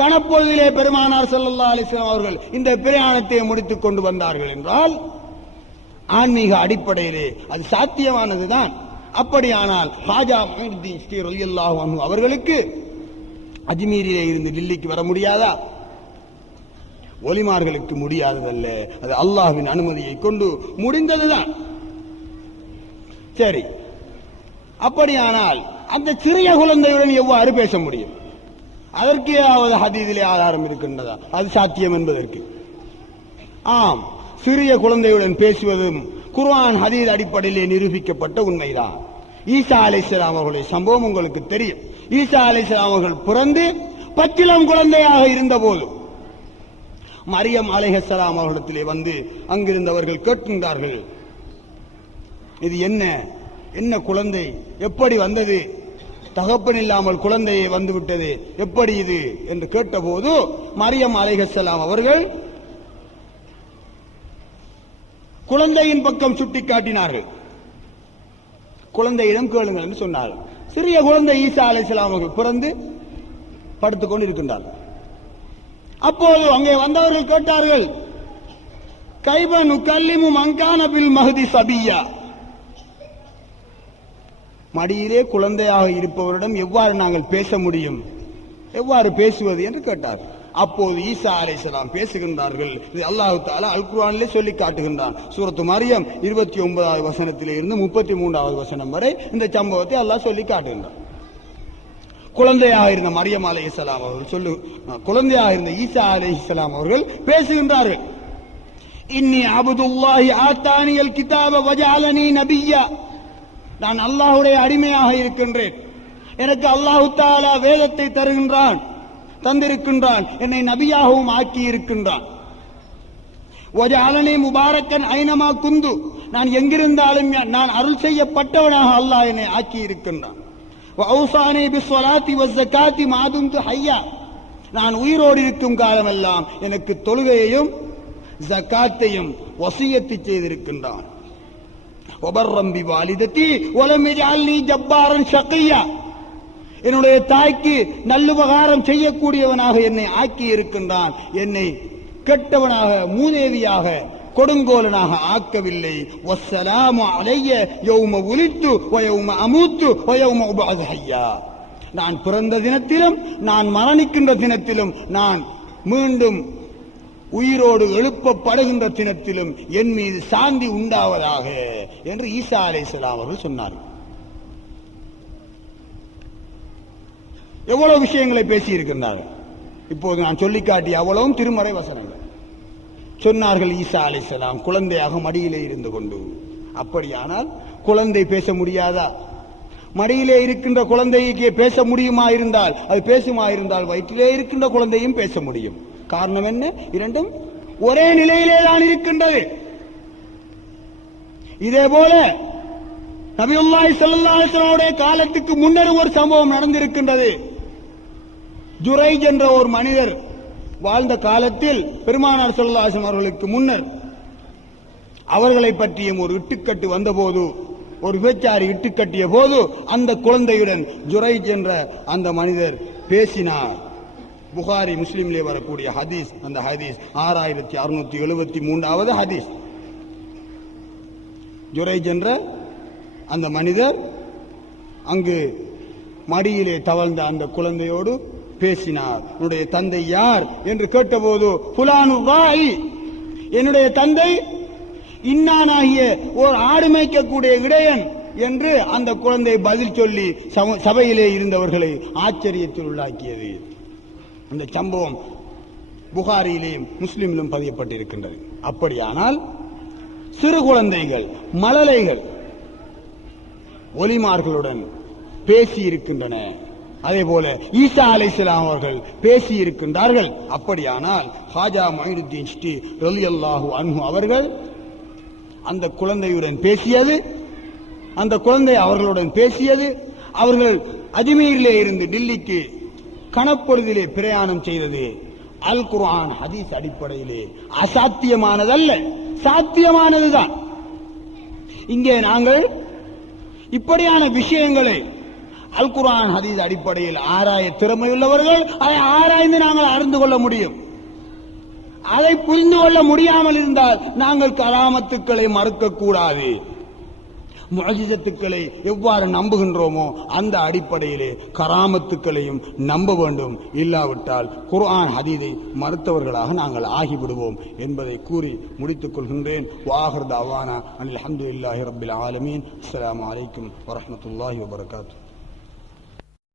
கணப்பொழுதிலே பெருமானார் ஸல்லல்லாஹு அலைஹி வஸல்லம் அவர்கள் இந்த பிரயாணத்தை முடித்துக் கொண்டு வந்தார்கள் என்றால் ஆன்மீக அடிப்படையிலே அது சாத்தியமானதுதான். அப்படியானால் ஹாஜா முஹியுத்தீன் சிஸ்தி ரலியல்லாஹு அன்ஹு அவர்களுக்கு அஜ்மீரிலே இருந்து டில்லிக்கு வர முடியாதா? ஒலிமார்களுக்கு முடியாததல்ல, அது அல்லாஹ்வின் அனுமதியை கொண்டு முடிந்ததுதான். சரி, அப்படியானால் அந்த சிறிய குழந்தையுடன் எவ்வாறு பேச முடியும்? அதற்கு ஏதாவது ஹதீஸிலே ஆதாரம் இருக்கின்றதா அது சாத்தியம் என்பதற்கு? ஆம், சிறிய குழந்தையுடன் பேசுவதும் குர்ஆன் ஹதீஸ் அடிப்படையிலே நிரூபிக்கப்பட்ட உண்மைதான். ஈசா அலைஹிஸ்ஸலாம் அவர்களுடைய சம்பவம் உங்களுக்கு தெரியும். ஈசா அலைஹிஸ்ஸலாம் அவர்கள் பிறந்து பச்சிளம் குழந்தையாக இருந்தபோது மரியம் அலைஹிஸ்ஸலாம் அவர்களிடத்திலே வந்து அங்கிருந்தவர்கள் கேட்கின்றார்கள், இது என்ன குழந்தை, எப்படி வந்தது, தகப்பன் இல்லாமல் குழந்தையை வந்துவிட்டது, எப்படி இது என்று கேட்டபோது மரியம் அலைஹிஸ்ஸலாம் அவர்கள் குழந்தையின் பக்கம் சுட்டிக்காட்டினார்கள். குழந்தையிடம் கேளுங்கள் என்று சொன்னார்கள். சிறிய குழந்தை ஈசா அலைஹிஸ்ஸலாம் அவர்கள் பிறந்து படுத்துக் கொண்டு இருக்கின்றார்கள். அப்போது அங்கே வந்தவர்கள் கேட்டார்கள், கைப நுகல்லிமு மன்கான பில் மஹ்தி சபியா, மடியிலே குழந்தையாக இருப்பவரிடம் எவ்வாறு நாங்கள் பேச முடியும், எவ்வாறு பேசுவது என்று கேட்டார்கள். அப்போது ஈசா அலைஹிஸ்ஸலாம் பேசுகின்றார்கள். இது அல்லாஹ் தஆலா அல் குர்ஆனிலே சொல்லி காட்டுகின்றான். சூரத்து மரியம் 29வது வசனத்திலே இருந்து 33வது வசனம் வரை இந்த சம்பவத்தை அல்லாஹ் சொல்லி காட்டுகின்றான். குழந்தையாக இருந்த மரியம் அலைஹிஸ்ஸலாம் அவர்கள் குழந்தையாக இருந்த ஈசா அலைஹிஸ்ஸலாம் அவர்கள் பேசுகின்றார்கள். இன்னி அப்துல்லாஹி ஆத்தானியல் கிதாப வஜஅலனி நபிய்யா, நான் அல்லாஹ்வுடைய அடிமையாக இருக்கின்றேன், எனக்கு அல்லாஹ் தஆலா வேதத்தை தந்திருக்கின்றான், என்னை நபியாகவும் ஆக்கி இருக்கின்றான். வஜஅலனி முபாரக்கன் ஐனமா குந்து, நான் எங்கிருந்தாலும் நான் அருள் செய்யப்பட்டவனாக அல்லாஹ் என்னை ஆக்கி இருக்கின்றான். வஅௌசானி பிஸ்ஸலாத்தி வஸ்ஸகாத்தி மா தும்து ஹய்யா, நான் உயிரோடு இருக்கும் காலமெல்லாம் எனக்கு தொழுகையையும் ஜகாத்தையும் வசியத்து செய்திருக்கின்றான். வபர்ரம் பிவாலிதத்தி வலம் யஜஅல்னி ஜப்பாரன் ஷகியா, என்னுடைய தாய்க்கு நல்லுபகாரம் செய்யக்கூடியவனாக என்னை ஆக்கி இருக்கின்றான், என்னை கெட்டவனாக மூதேவியாக கொடுங்கோலனாக ஆக்கவில்லை. வஸ்ஸலாமு அலைய யௌம உலித்து வ யௌம அமூத்து வ யௌம உபஅது ஹய்யா, நான் பிறந்த தினத்திலும் நான் மரணிக்கின்ற தினத்திலும் நான் மீண்டும் உயிரோடு எழுப்பப்படுகின்ற தினத்திலும் என் மீது சாந்தி உண்டாவதாக என்று ஈசா அலைஹிஸ்ஸலாம் அவர்கள் சொன்னார்கள். எவ்வளவு விஷயங்களை பேசி இருக்கின்றார்கள். இப்போது நான் சொல்லிக்காட்டிய அவ்வளவும் திருமறை வசனங்கள். சொன்னார்கள் ஈசா அலைஹிஸ்ஸலாம் குழந்தையாக மடியிலே இருந்து கொண்டு. அப்படியானால் குழந்தை பேச முடியாதா? மடியிலே இருக்கின்ற குழந்தைக்கு பேச முடியுமா இருந்தால், அது பேசுமா இருந்தால் வயிற்றிலே இருக்கின்ற குழந்தையும் பேச முடியும். காரணம் என்ன? இரண்டும் ஒரே நிலையிலே தான் இருக்கின்றது. இதே போல நபியுல்லாஹி ஸல்லல்லாஹு அலைஹி வஸல்லம் காலத்துக்கு முன்னர் ஒரு சம்பவம் நடந்திருக்கின்றது. ஜுரைஜ் என்ற ஒரு மனிதர் வாழ்ந்த காலத்தில் பெருமானார் ஸல்லல்லாஹு அலைஹி வஸல்லம் அவர்களுக்கு முன்னர் அவர்களை பற்றியும் ஒரு இட்டுக்கட்டு வந்தபோது, ஒரு விபச்சாரி இட்டுக்கட்டிய போது அந்த குழந்தையுடன் ஜுரைஜ் என்ற அந்த மனிதர் பேசினார். புகாரி முஸ்லிமிலே வரக்கூடிய ஹதீஸ், அந்த ஹதீஸ் 6673வது ஹதீஸ். ஜுரைஜ் என்ற அந்த மனிதர் அங்கு மடியிலே தவழ்ந்த அந்த குழந்தையோடு பேசினார். என்னுடைய தந்தை யார் என்று கேட்டபோது, புலானு ராய், என்னுடைய தந்தை இன்னானாகிய ஓர் ஆடு மேய்க்கக்கூடிய இடையன் என்று அந்த குழந்தை பதில் சொல்லி சபையிலே இருந்தவர்களை ஆச்சரியத்தில் உள்ளாக்கியது. அந்த சம்பவம் புகாரியிலேயும் முஸ்லிமிலும் பதியப்பட்டிருக்கின்றது. அப்படியானால் சிறு குழந்தைகள், மழலைகள் ஒலிமார்களுடன் பேசி இருக்கின்றன. அதே போல ஈசா அலைஹிஸ்ஸலாம் அவர்கள் பேசி இருக்கின்றார்கள். அப்படியானால் ஹாஜா மொய்னுத்தீன் சிஷ்டி ரலியல்லாஹு அன்ஹு அவர்கள் அந்த குழந்தையுடன் பேசியது, அந்த குழந்தை அவர்களுடன் பேசியது, அவர்கள் அஜ்மீரிலே இருந்து டில்லிக்கு கணப்பொழுதிலே பிரயாணம் செய்தது அல் குர்ஆன் ஹதீஸ் அடிப்படையிலே அசாத்தியமானதல்ல, சாத்தியமானதுதான். இங்கே நாங்கள் இப்படியான விஷயங்களை அல் குர்ஆன் ஹதீஸ் அடிப்படையில் ஆராய திறமையுள்ளவர்கள் அதை ஆராய்ந்து நாங்கள் அறிந்து கொள்ள முடியும். அதை புரிந்து கொள்ள முடியாமல் இருந்தால் நாங்கள் கராமத்துக்களை மறுக்கக்கூடாது. முஅஜிசத்துக்களை எவ்வாறு நம்புகின்றோமோ அந்த அடிப்படையிலே கராமத்துக்களையும் நம்ப வேண்டும். இல்லாவிட்டால் குர்ஆன் ஹதீஸை மறுத்தவர்களாக நாங்கள் ஆகிவிடுவோம் என்பதை கூறி முடித்துக் கொள்கின்றேன். வாஹிர் தஅவானா அல்ஹம்துலில்லாஹி ரப்பில் ஆலமீன். அஸ்ஸலாமு அலைக்கும் வரஹ்மத்துல்லாஹி வபரகாத்துஹு.